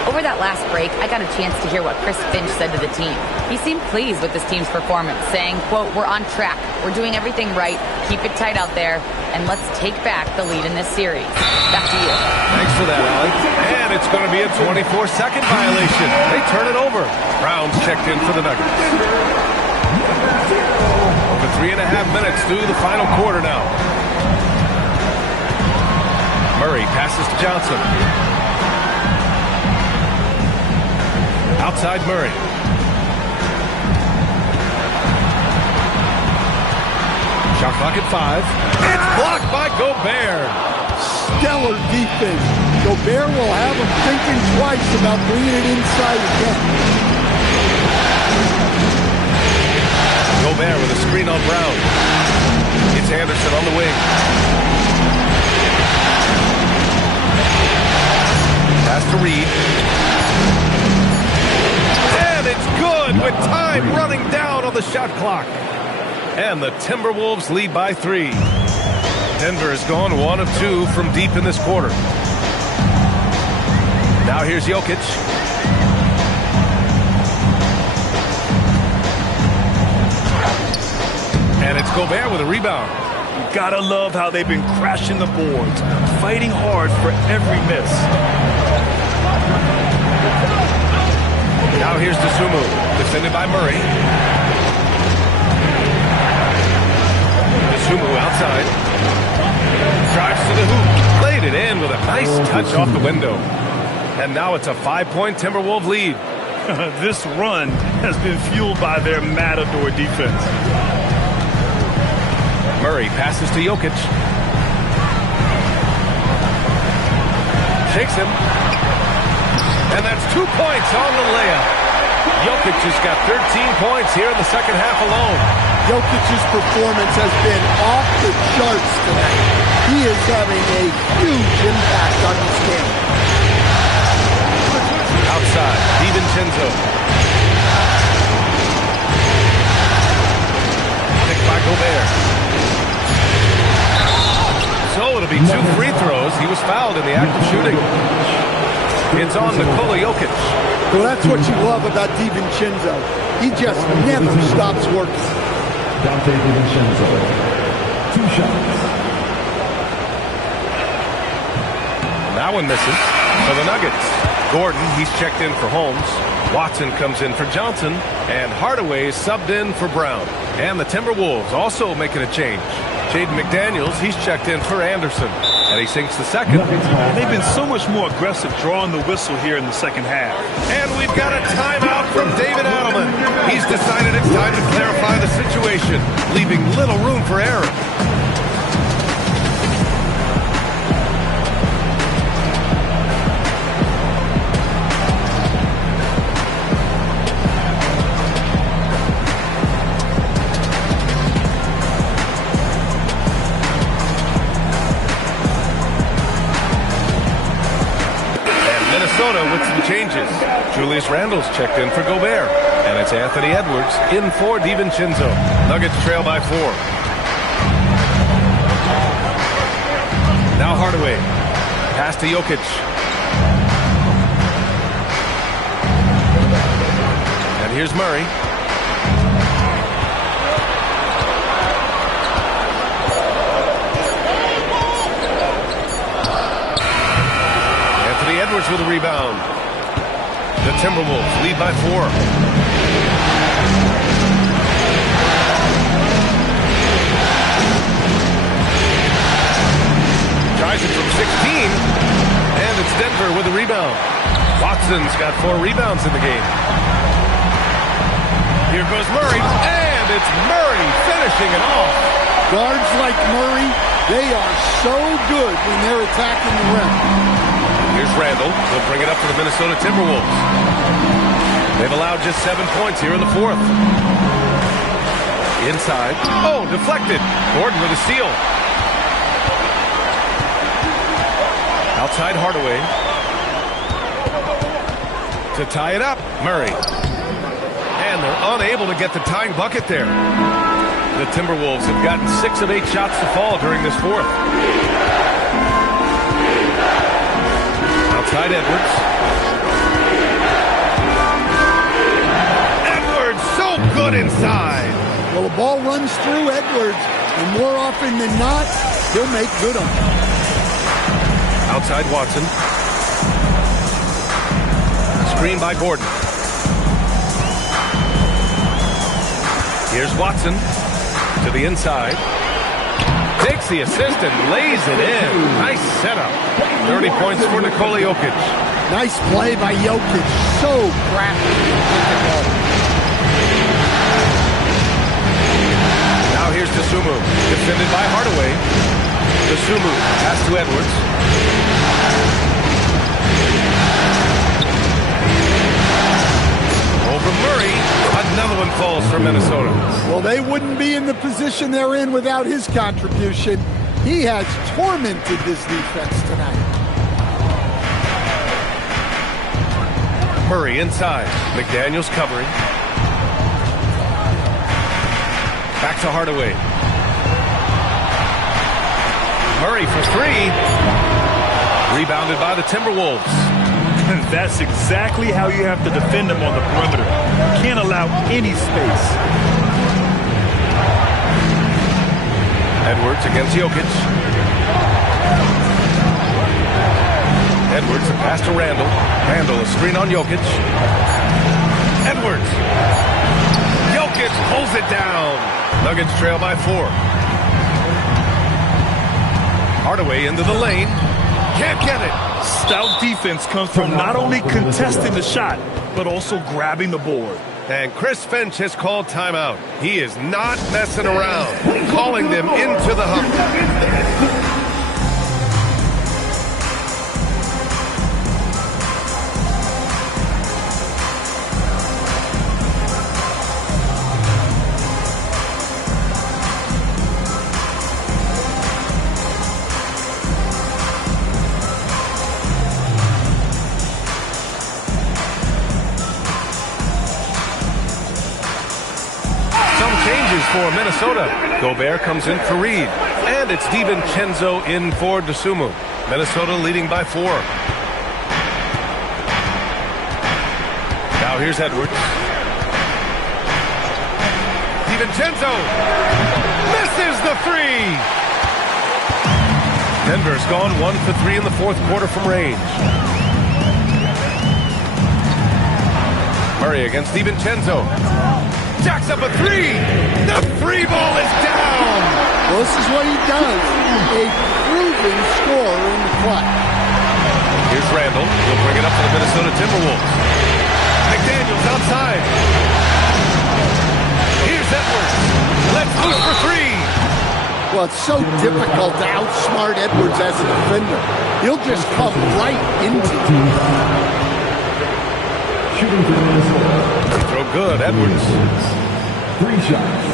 Over that last break, I got a chance to hear what Chris Finch said to the team. He seemed pleased with this team's performance, saying, quote, "We're on track. We're doing everything right. Keep it tight out there. And let's take back the lead in this series." Back to you. Thanks for that, Allie. And it's going to be a 24-second violation. They turn it over. Brown's checked in for the Nuggets. Over 3.5 minutes through the final quarter now. Murray passes to Johnson. Outside Murray. Shot clock at 5. It's blocked by Gobert. Stellar defense. Gobert will have him thinking twice about bringing it inside again. Gobert with a screen on Brown. It's Anderson on the wing. Pass to Reed. And it's good with time running down on the shot clock. And the Timberwolves lead by 3. Denver has gone 1 of 2 from deep in this quarter. Now here's Jokic. And it's Gobert with a rebound. You gotta love how they've been crashing the boards, fighting hard for every miss. Now here's Dosunmu, defended by Murray. Dosunmu outside. Drives to the hoop. Played it in with a nice touch off the window. And now it's a 5-point Timberwolves lead. This run has been fueled by their Matador defense. Murray passes to Jokic. Shakes him. And that's 2 points on the layup. Jokic has got 13 points here in the second half alone. Jokic's performance has been off the charts tonight. He is having a huge impact on this game. Outside, DiVincenzo. Picked by Gobert. So it'll be 2 free throws. He was fouled in the act of shooting. It's on Nikola Jokic. Well, that's what you love about DiVincenzo. He just never stops working. Dante DiVincenzo. 2 shots. That one misses for the Nuggets. Gordon, he's checked in for Holmes. Watson comes in for Johnson. And Hardaway is subbed in for Brown. And the Timberwolves also making a change. Jaden McDaniels, he's checked in for Anderson. And he sinks the second. They've been so much more aggressive drawing the whistle here in the second half. And we've got a timeout from David Adelman. He's decided it's time to clarify the situation, leaving little room for error. With some changes. Julius Randle's checked in for Gobert. And it's Anthony Edwards in for DiVincenzo. Nuggets trail by 4. Now Hardaway. Pass to Jokic. And here's Murray. Edwards with a rebound. The Timberwolves lead by 4. Tries it from 16. And it's Denver with a rebound. Watson's got 4 rebounds in the game. Here goes Murray. And it's Murray finishing it off. Guards like Murray, they are so good when they're attacking the rim. Here's Randle. He'll bring it up to the Minnesota Timberwolves. They've allowed just 7 points here in the 4th. Inside. Oh, deflected. Gordon with a steal. Outside Hardaway. To tie it up, Murray. And they're unable to get the tying bucket there. The Timberwolves have gotten 6 of 8 shots to fall during this 4th. Outside Edwards. Edwards so good inside. Well, the ball runs through Edwards, and more often than not, he'll make good on it. Outside Watson. Screen by Gordon. Here's Watson to the inside. Takes the assist and lays it in. Nice setup. 30 points for Nikola Jokic. Nice play by Jokic. So crafty. Now here's Dosunmu. Defended by Hardaway. Dosunmu. Pass to Edwards. Over Murray. Another one falls for Minnesota. Well, they wouldn't be in the position they're in without his contribution. He has tormented this defense tonight. Murray inside. McDaniels covering. Back to Hardaway. Murray for 3. Rebounded by the Timberwolves. That's exactly how you have to defend them on the perimeter. You can't allow any space. Edwards against Jokic. Edwards, a pass to Randle. Randle, a screen on Jokic. Edwards. Jokic pulls it down. Nuggets trail by 4. Hardaway into the lane. Can't get it. Stout defense comes from not only contesting the shot, but also grabbing the board. And Chris Finch has called timeout. He is not messing around, calling them into the hump. changes for Minnesota. Gobert comes in for Reed. And it's DiVincenzo in for Dosunmu. Minnesota leading by 4. Now here's Edwards. DiVincenzo misses the 3. Denver's gone 1 for 3 in the fourth quarter from range. Murray against DiVincenzo. Jacks up a 3. The 3 ball is down. Well, this is what he does. A proven scorer in the clutch. Here's Randall. He'll bring it up to the Minnesota Timberwolves. McDaniels outside. Here's Edwards. Let's loose for 3. Well, it's so difficult to outsmart Edwards as a defender. He'll just come right into you. Shooting for Minnesota. Throw good, Edwards. 3 shots.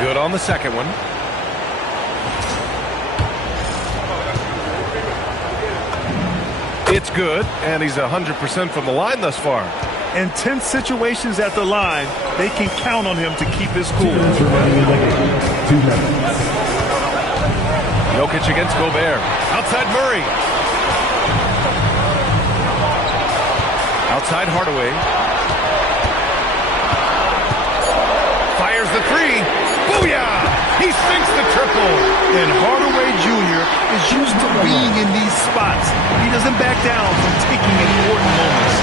Good on the second one. It's good, and he's 100% from the line thus far. In tense situations at the line, they can count on him to keep his cool. 2 minutes remaining in the game. 2 minutes. Jokic against Gobert. Outside Murray. Outside Hardaway. Fires the 3. Booyah! He sinks the triple. And Hardaway Jr. is used to being in these spots. He doesn't back down from taking important moments.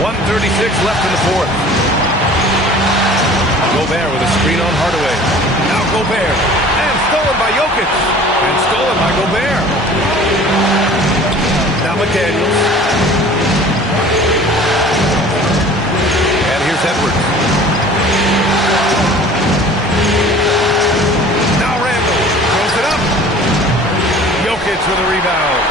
1:36 left in the fourth. Gobert with a screen on Hardaway. Now Gobert. And stolen by Jokic. And stolen by Gobert. Now McDaniels. And here's Edwards. Now Randall. Throws it up. Jokic with a rebound.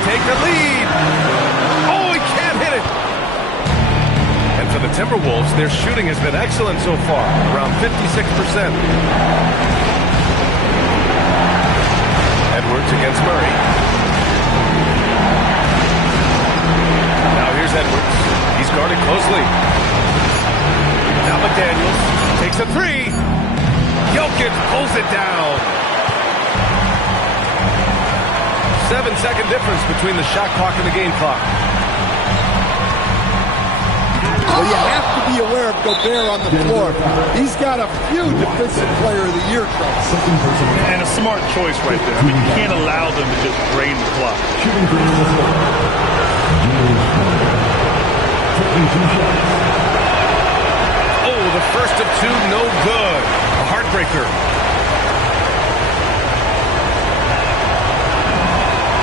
Take the lead. Oh, he can't hit it. And for the Timberwolves, their shooting has been excellent so far, around 56%. Edwards against Murray. Now here's Edwards. He's guarded closely. Now McDaniels takes a 3. Jokic pulls it down. 7-second difference between the shot clock and the game clock. Well, you have to be aware of Gobert on the floor. He's got a few Defensive Player of the Year trophies. And a smart choice right there. I mean, you can't allow them to just drain the clock. Shooting for Minnesota. Taking 2 shots. Oh, the first of 2, no good. A heartbreaker.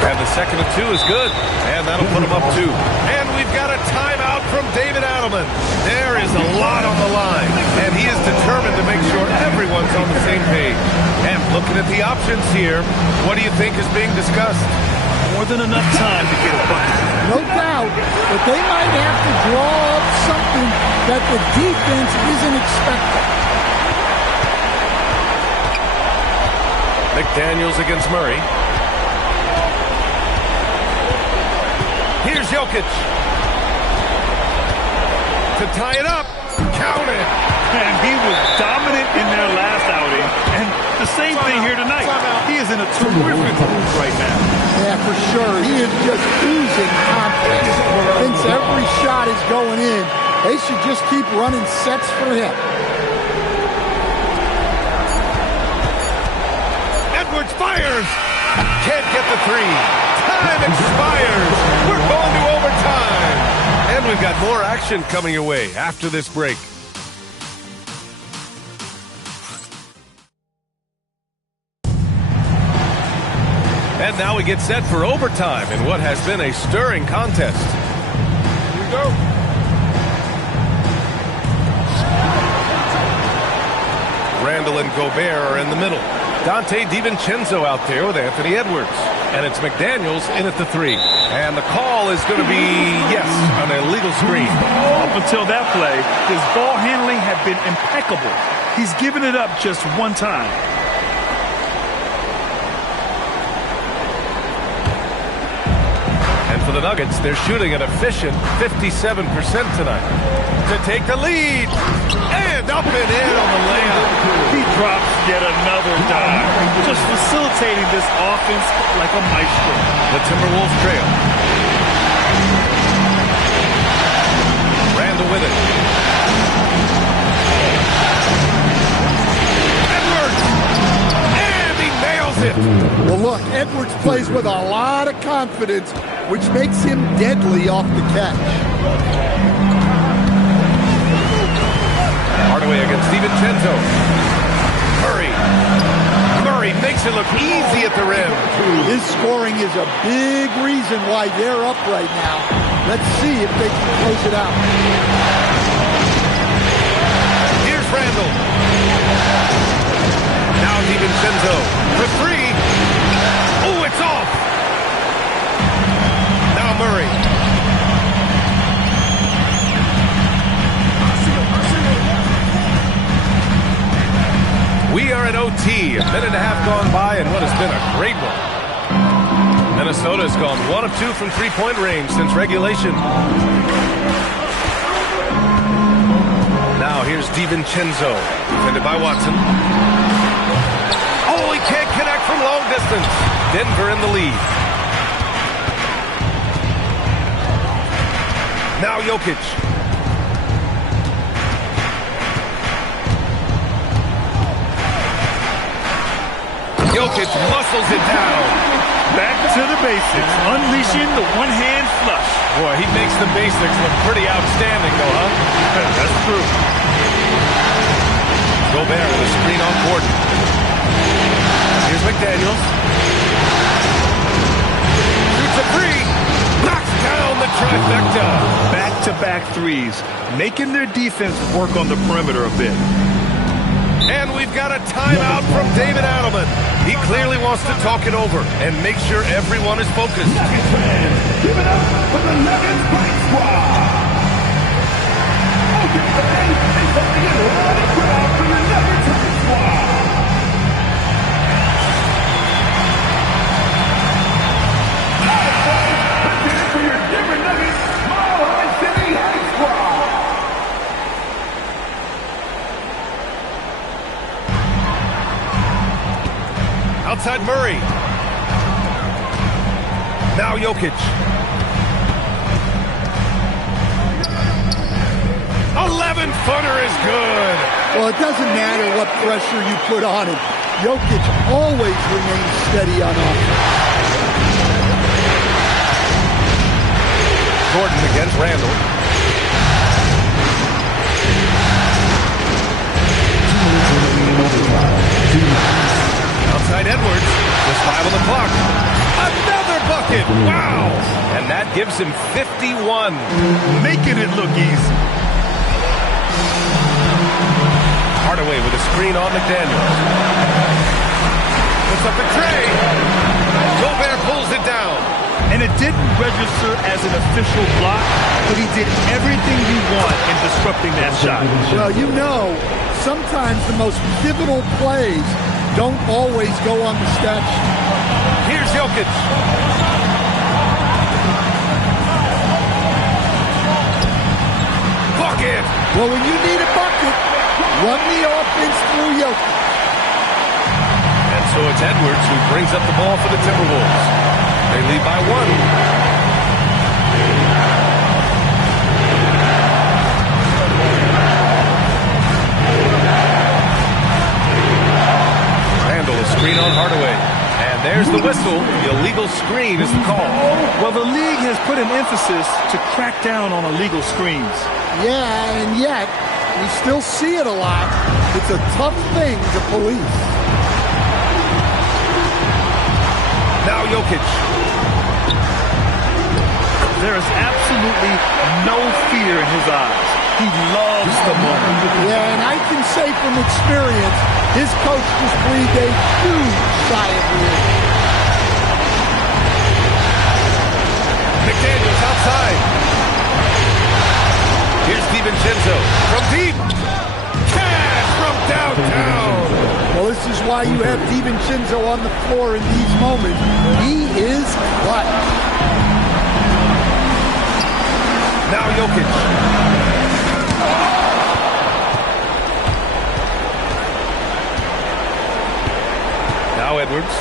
And the second of 2 is good. And that'll put him up 2. And we've got a timeout from David Adelman. There is a lot on the line. And he is determined to make sure everyone's on the same page. And looking at the options here, what do you think is being discussed? More than enough time to get a bucket. No doubt, but they might have to draw up something that the defense isn't expecting. McDaniels against Murray. Here's Jokic. To tie it up. Count it. And he was dominant in their last outing. And the same thing here tonight. He is in a terrific mood right now. Yeah, for sure. He is just oozing confidence. Thinks every shot is going in. They should just keep running sets for him. Edwards fires. Can't get the 3. Time expires. We're going to overtime. And we've got more action coming your way after this break. And now we get set for overtime in what has been a stirring contest. Here we go. Randall and Gobert are in the middle. Dante DiVincenzo out there with Anthony Edwards. and it's McDaniels in at the 3. And the call is going to be, yes, an illegal screen. Up until that play, his ball handling had been impeccable. He's given it up just one time. And for the Nuggets, they're shooting an efficient 57% tonight to take the lead. And up and in on the layup. He drops yet another dime, just facilitating this offense like a maestro. The Timberwolves trail. Randall with it. Edwards! And he nails it! Well, look, Edwards plays with a lot of confidence, which makes him deadly off the catch. Hardaway against DiVincenzo. Murray makes it look easy at the rim. His scoring is a big reason why they're up right now. Let's see if they can close it out. Here's Randall. Now DiVincenzo for 3. Oh, it's off. Now Murray. We are at OT, a minute and a half gone by, and what has been a great one. Minnesota has gone 1 of 2 from three-point range since regulation. Now here's DiVincenzo, defended by Watson. Oh, he can't connect from long distance. Denver in the lead. Now Jokic. Jokic muscles it down. Back to the basics, unleashing the one-hand flush. Boy, he makes the basics look pretty outstanding, though, huh? That's true. Gobert with a screen on Gordon. Here's McDaniels. Shoots a 3. Knocks down the trifecta. Back-to-back threes, making their defense work on the perimeter a bit. And we've got a timeout from David Adelman. He clearly wants to talk it over and make sure everyone is focused. Nuggets fans, give it up for the Nuggets Fight Squad. Okay, fans, it's time to get a loud crowd for the Nuggets Fight Squad. Loud fans, let's get it for your Denver Nuggets Smile High City High Squad. Outside Murray. Now Jokic. 11-footer is good. Well, it doesn't matter what pressure you put on him. Jokic always remains steady on offense. Gordon against Randall. Outside Edwards, just 5 on the clock. Another bucket! Wow! And that gives him 51. Making it look easy. Hardaway with a screen on McDaniels. Puts up the tray. Gobert pulls it down. And it didn't register as an official block, but he did everything you want in disrupting that shot. Well, you know, sometimes the most pivotal plays don't always go on the stat sheet. Here's Jokic. Bucket! Well, when you need a bucket, run the offense through Jokic. And so it's Edwards who brings up the ball for the Timberwolves. They lead by 1. Screen on Hardaway. And there's the whistle. The illegal screen is the call. Well, the league has put an emphasis to crack down on illegal screens. Yeah, and yet, we still see it a lot. It's a tough thing to police. Now Jokic. There is absolutely no fear in his eyes. He loves the moment. Yeah, and I can say from experience, his coach just breathed a huge sigh of relief. DiVincenzo from deep. Cash from downtown. Well, this is why you have DiVincenzo on the floor in these moments. He is clutch. Now Jokic. Now Edwards.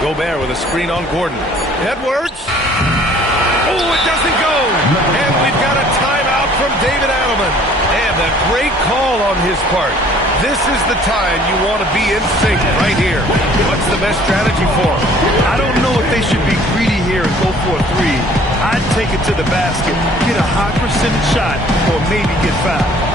Gobert with a screen on Gordon. Edwards. Oh, it doesn't go. And we've got a timeout from David Adelman. And a great call on his part. This is the time you want to be in sync right here. What's the best strategy for him? I don't know if they should be greedy here and go for a three. I'd take it to the basket, get a high percentage shot, or maybe get fouled.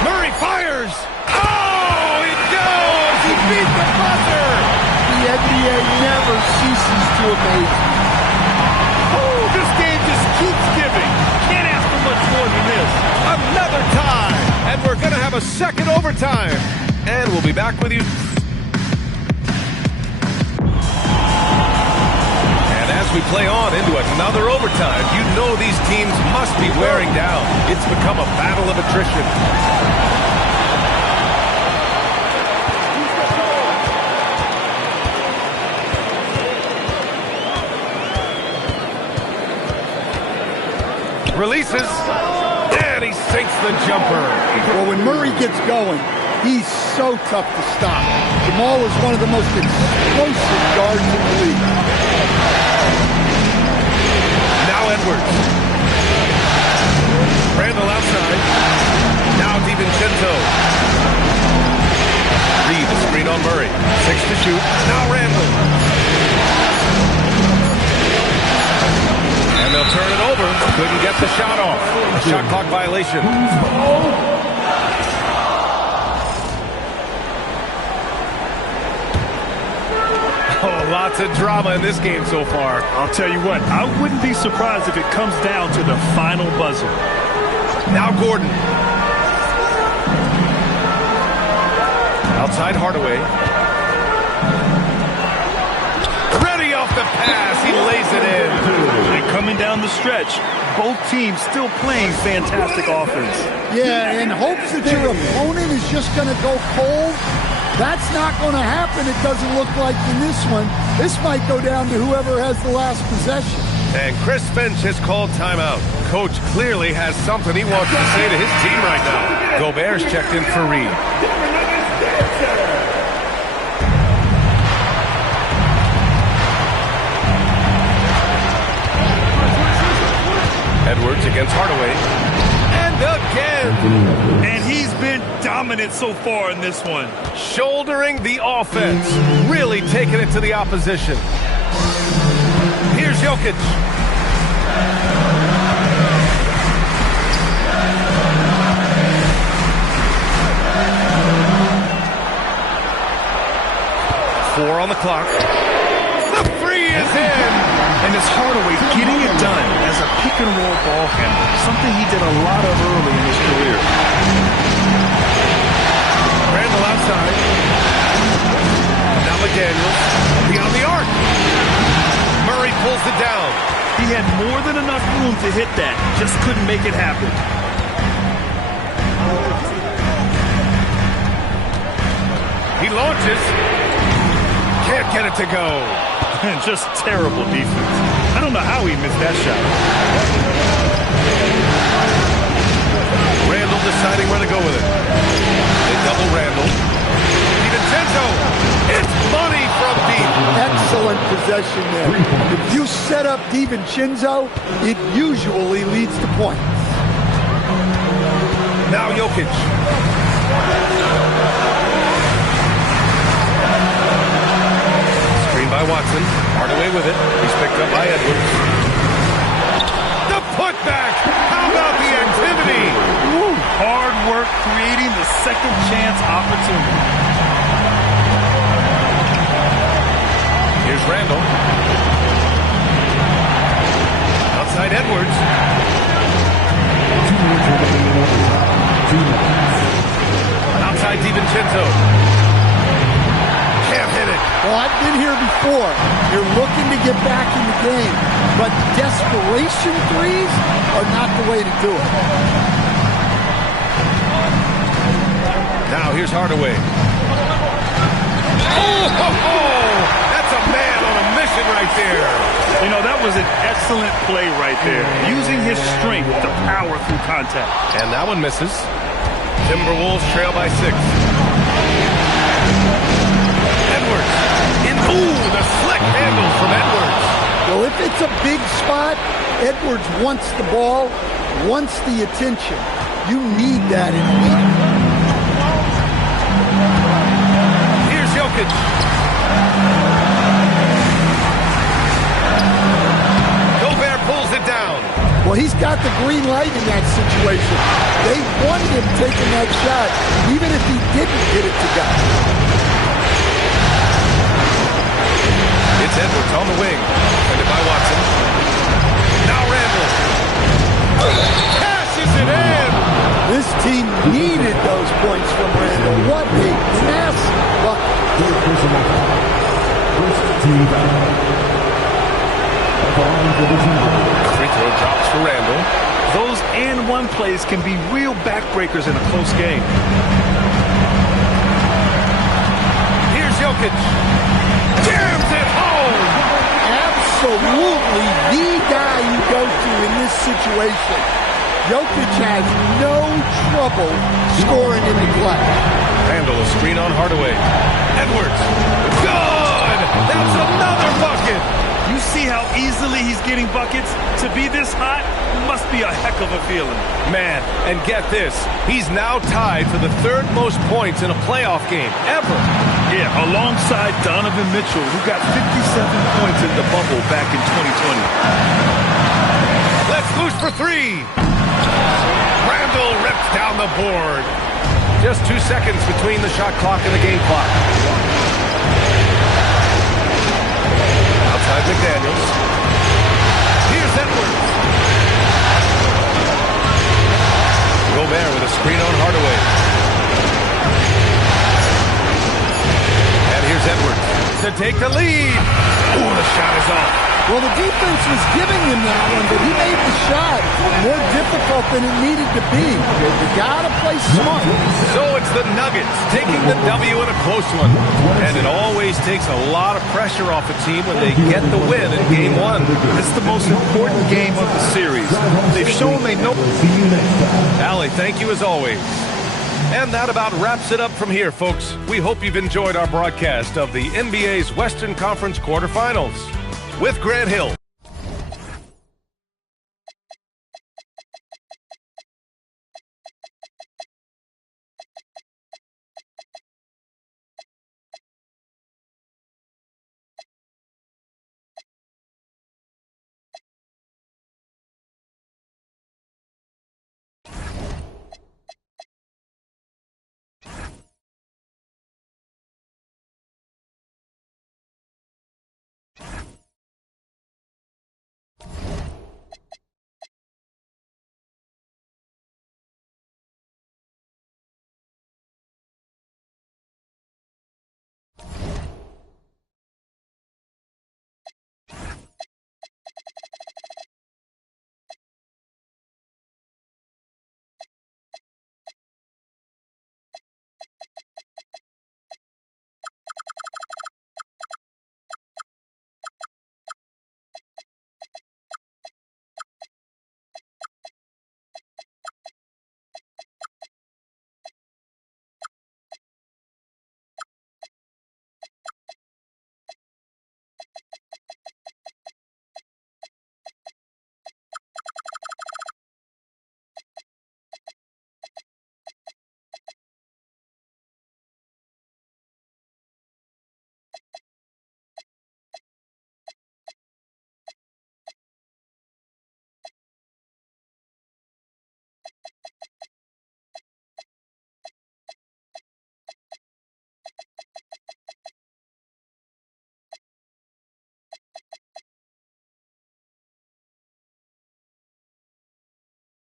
Murray fires! Oh, it goes! He beat the buzzer! The NBA never ceases to amaze me. Oh, this game just keeps giving. Can't ask for much more than this. Another tie! And we're going to have a second overtime. And we'll be back with you. And as we play on into another overtime, you know these teams must be wearing down. It's become a battle of attrition. Releases, and he sinks the jumper. Well, when Murray gets going, he's so tough to stop. Jamal is one of the most explosive guards in the league. Now Edwards. Randall outside. Now DiVincenzo. Reed, the screen on Murray. 6 to shoot. Now Randall. And they'll turn it over. Couldn't get the shot off. A shot clock violation. Oh, lots of drama in this game so far. I'll tell you what, I wouldn't be surprised if it comes down to the final buzzer. Now Gordon. Outside Hardaway. Ready off the pass. He lays it in. And coming down the stretch, both teams still playing fantastic offense. Yeah, in hopes that your opponent is just going to go cold. That's not going to happen, it doesn't look like in this one. This might go down to whoever has the last possession. And Chris Finch has called timeout. Coach clearly has something he wants to say to his team right now. Gobert's checked in for Reed. Edwards against Hardaway. And again. And he's been dominant so far in this one. Shouldering the offense. Really taking it to the opposition. Here's Jokic. Four on the clock. The free is in. And it's Hardaway getting it done as a pick-and-roll ball handler, something he did a lot of early in his career. Randall outside. Now McDaniels beyond the arc. Murray pulls it down. He had more than enough room to hit that, just couldn't make it happen. He launches. Can't get it to go. Just terrible defense. I don't know how he missed that shot. Randall deciding where to go with it. They double Randall. DiVincenzo. It's money from deep. Excellent possession there. If you set up DiVincenzo, it usually leads to points. Now Jokic. away with it. He's picked up by Edwards. The putback! How about the activity? Woo. Hard work creating the second chance opportunity. Here's Randall. Outside Edwards. Outside DiVincenzo. Can't hit it. Well, I've been here before. You're looking to get back in the game, but desperation threes are not the way to do it. Now here's Hardaway. Oh! That's a man on a mission right there. You know, that was an excellent play right there. Using his strength to power through contact. And that one misses. Timberwolves trail by 6. Edwards. The slick handle from Edwards. Well, if it's a big spot, Edwards wants the ball, wants the attention. You need that in a league. Here's Jokic. Gobert pulls it down. Well, he's got the green light in that situation. They wanted him taking that shot, even if he didn't get it to guys. It's Edwards on the wing. Defended by Watson. Now Randall. Cashes it in. This team needed those points from Randall. What a massive bucket. Free throw drops for Randall. Those and one plays can be real backbreakers in a close game. Here's Jokic. Jams it home. Absolutely the guy you go to in this situation. Jokic has no trouble scoring in the clutch. Randall, a screen on Hardaway. Edwards. Good! That's another bucket. You see how easily he's getting buckets? To be this hot must be a heck of a feeling. Man, and get this. He's now tied for the third most points in a playoff game ever. Yeah, alongside Donovan Mitchell, who got 57 points in the bubble back in 2020. Let's loose for 3. Randall rips down the board. Just 2 seconds between the shot clock and the game clock. Outside McDaniels. Here's Edwards. Gobert with a screen on Hardaway. And here's Edwards to take the lead. Ooh, the shot is off. Well, the defense was giving him that one, but he made the shot more difficult than it needed to be. You gotta play smart. So it's the Nuggets taking the W in a close one. And it always takes a lot of pressure off a team when they get the win in Game 1. This is the most important game of the series. They've shown they know. Allie, thank you as always. And that about wraps it up from here, folks. We hope you've enjoyed our broadcast of the NBA's Western Conference quarterfinals with Grant Hill.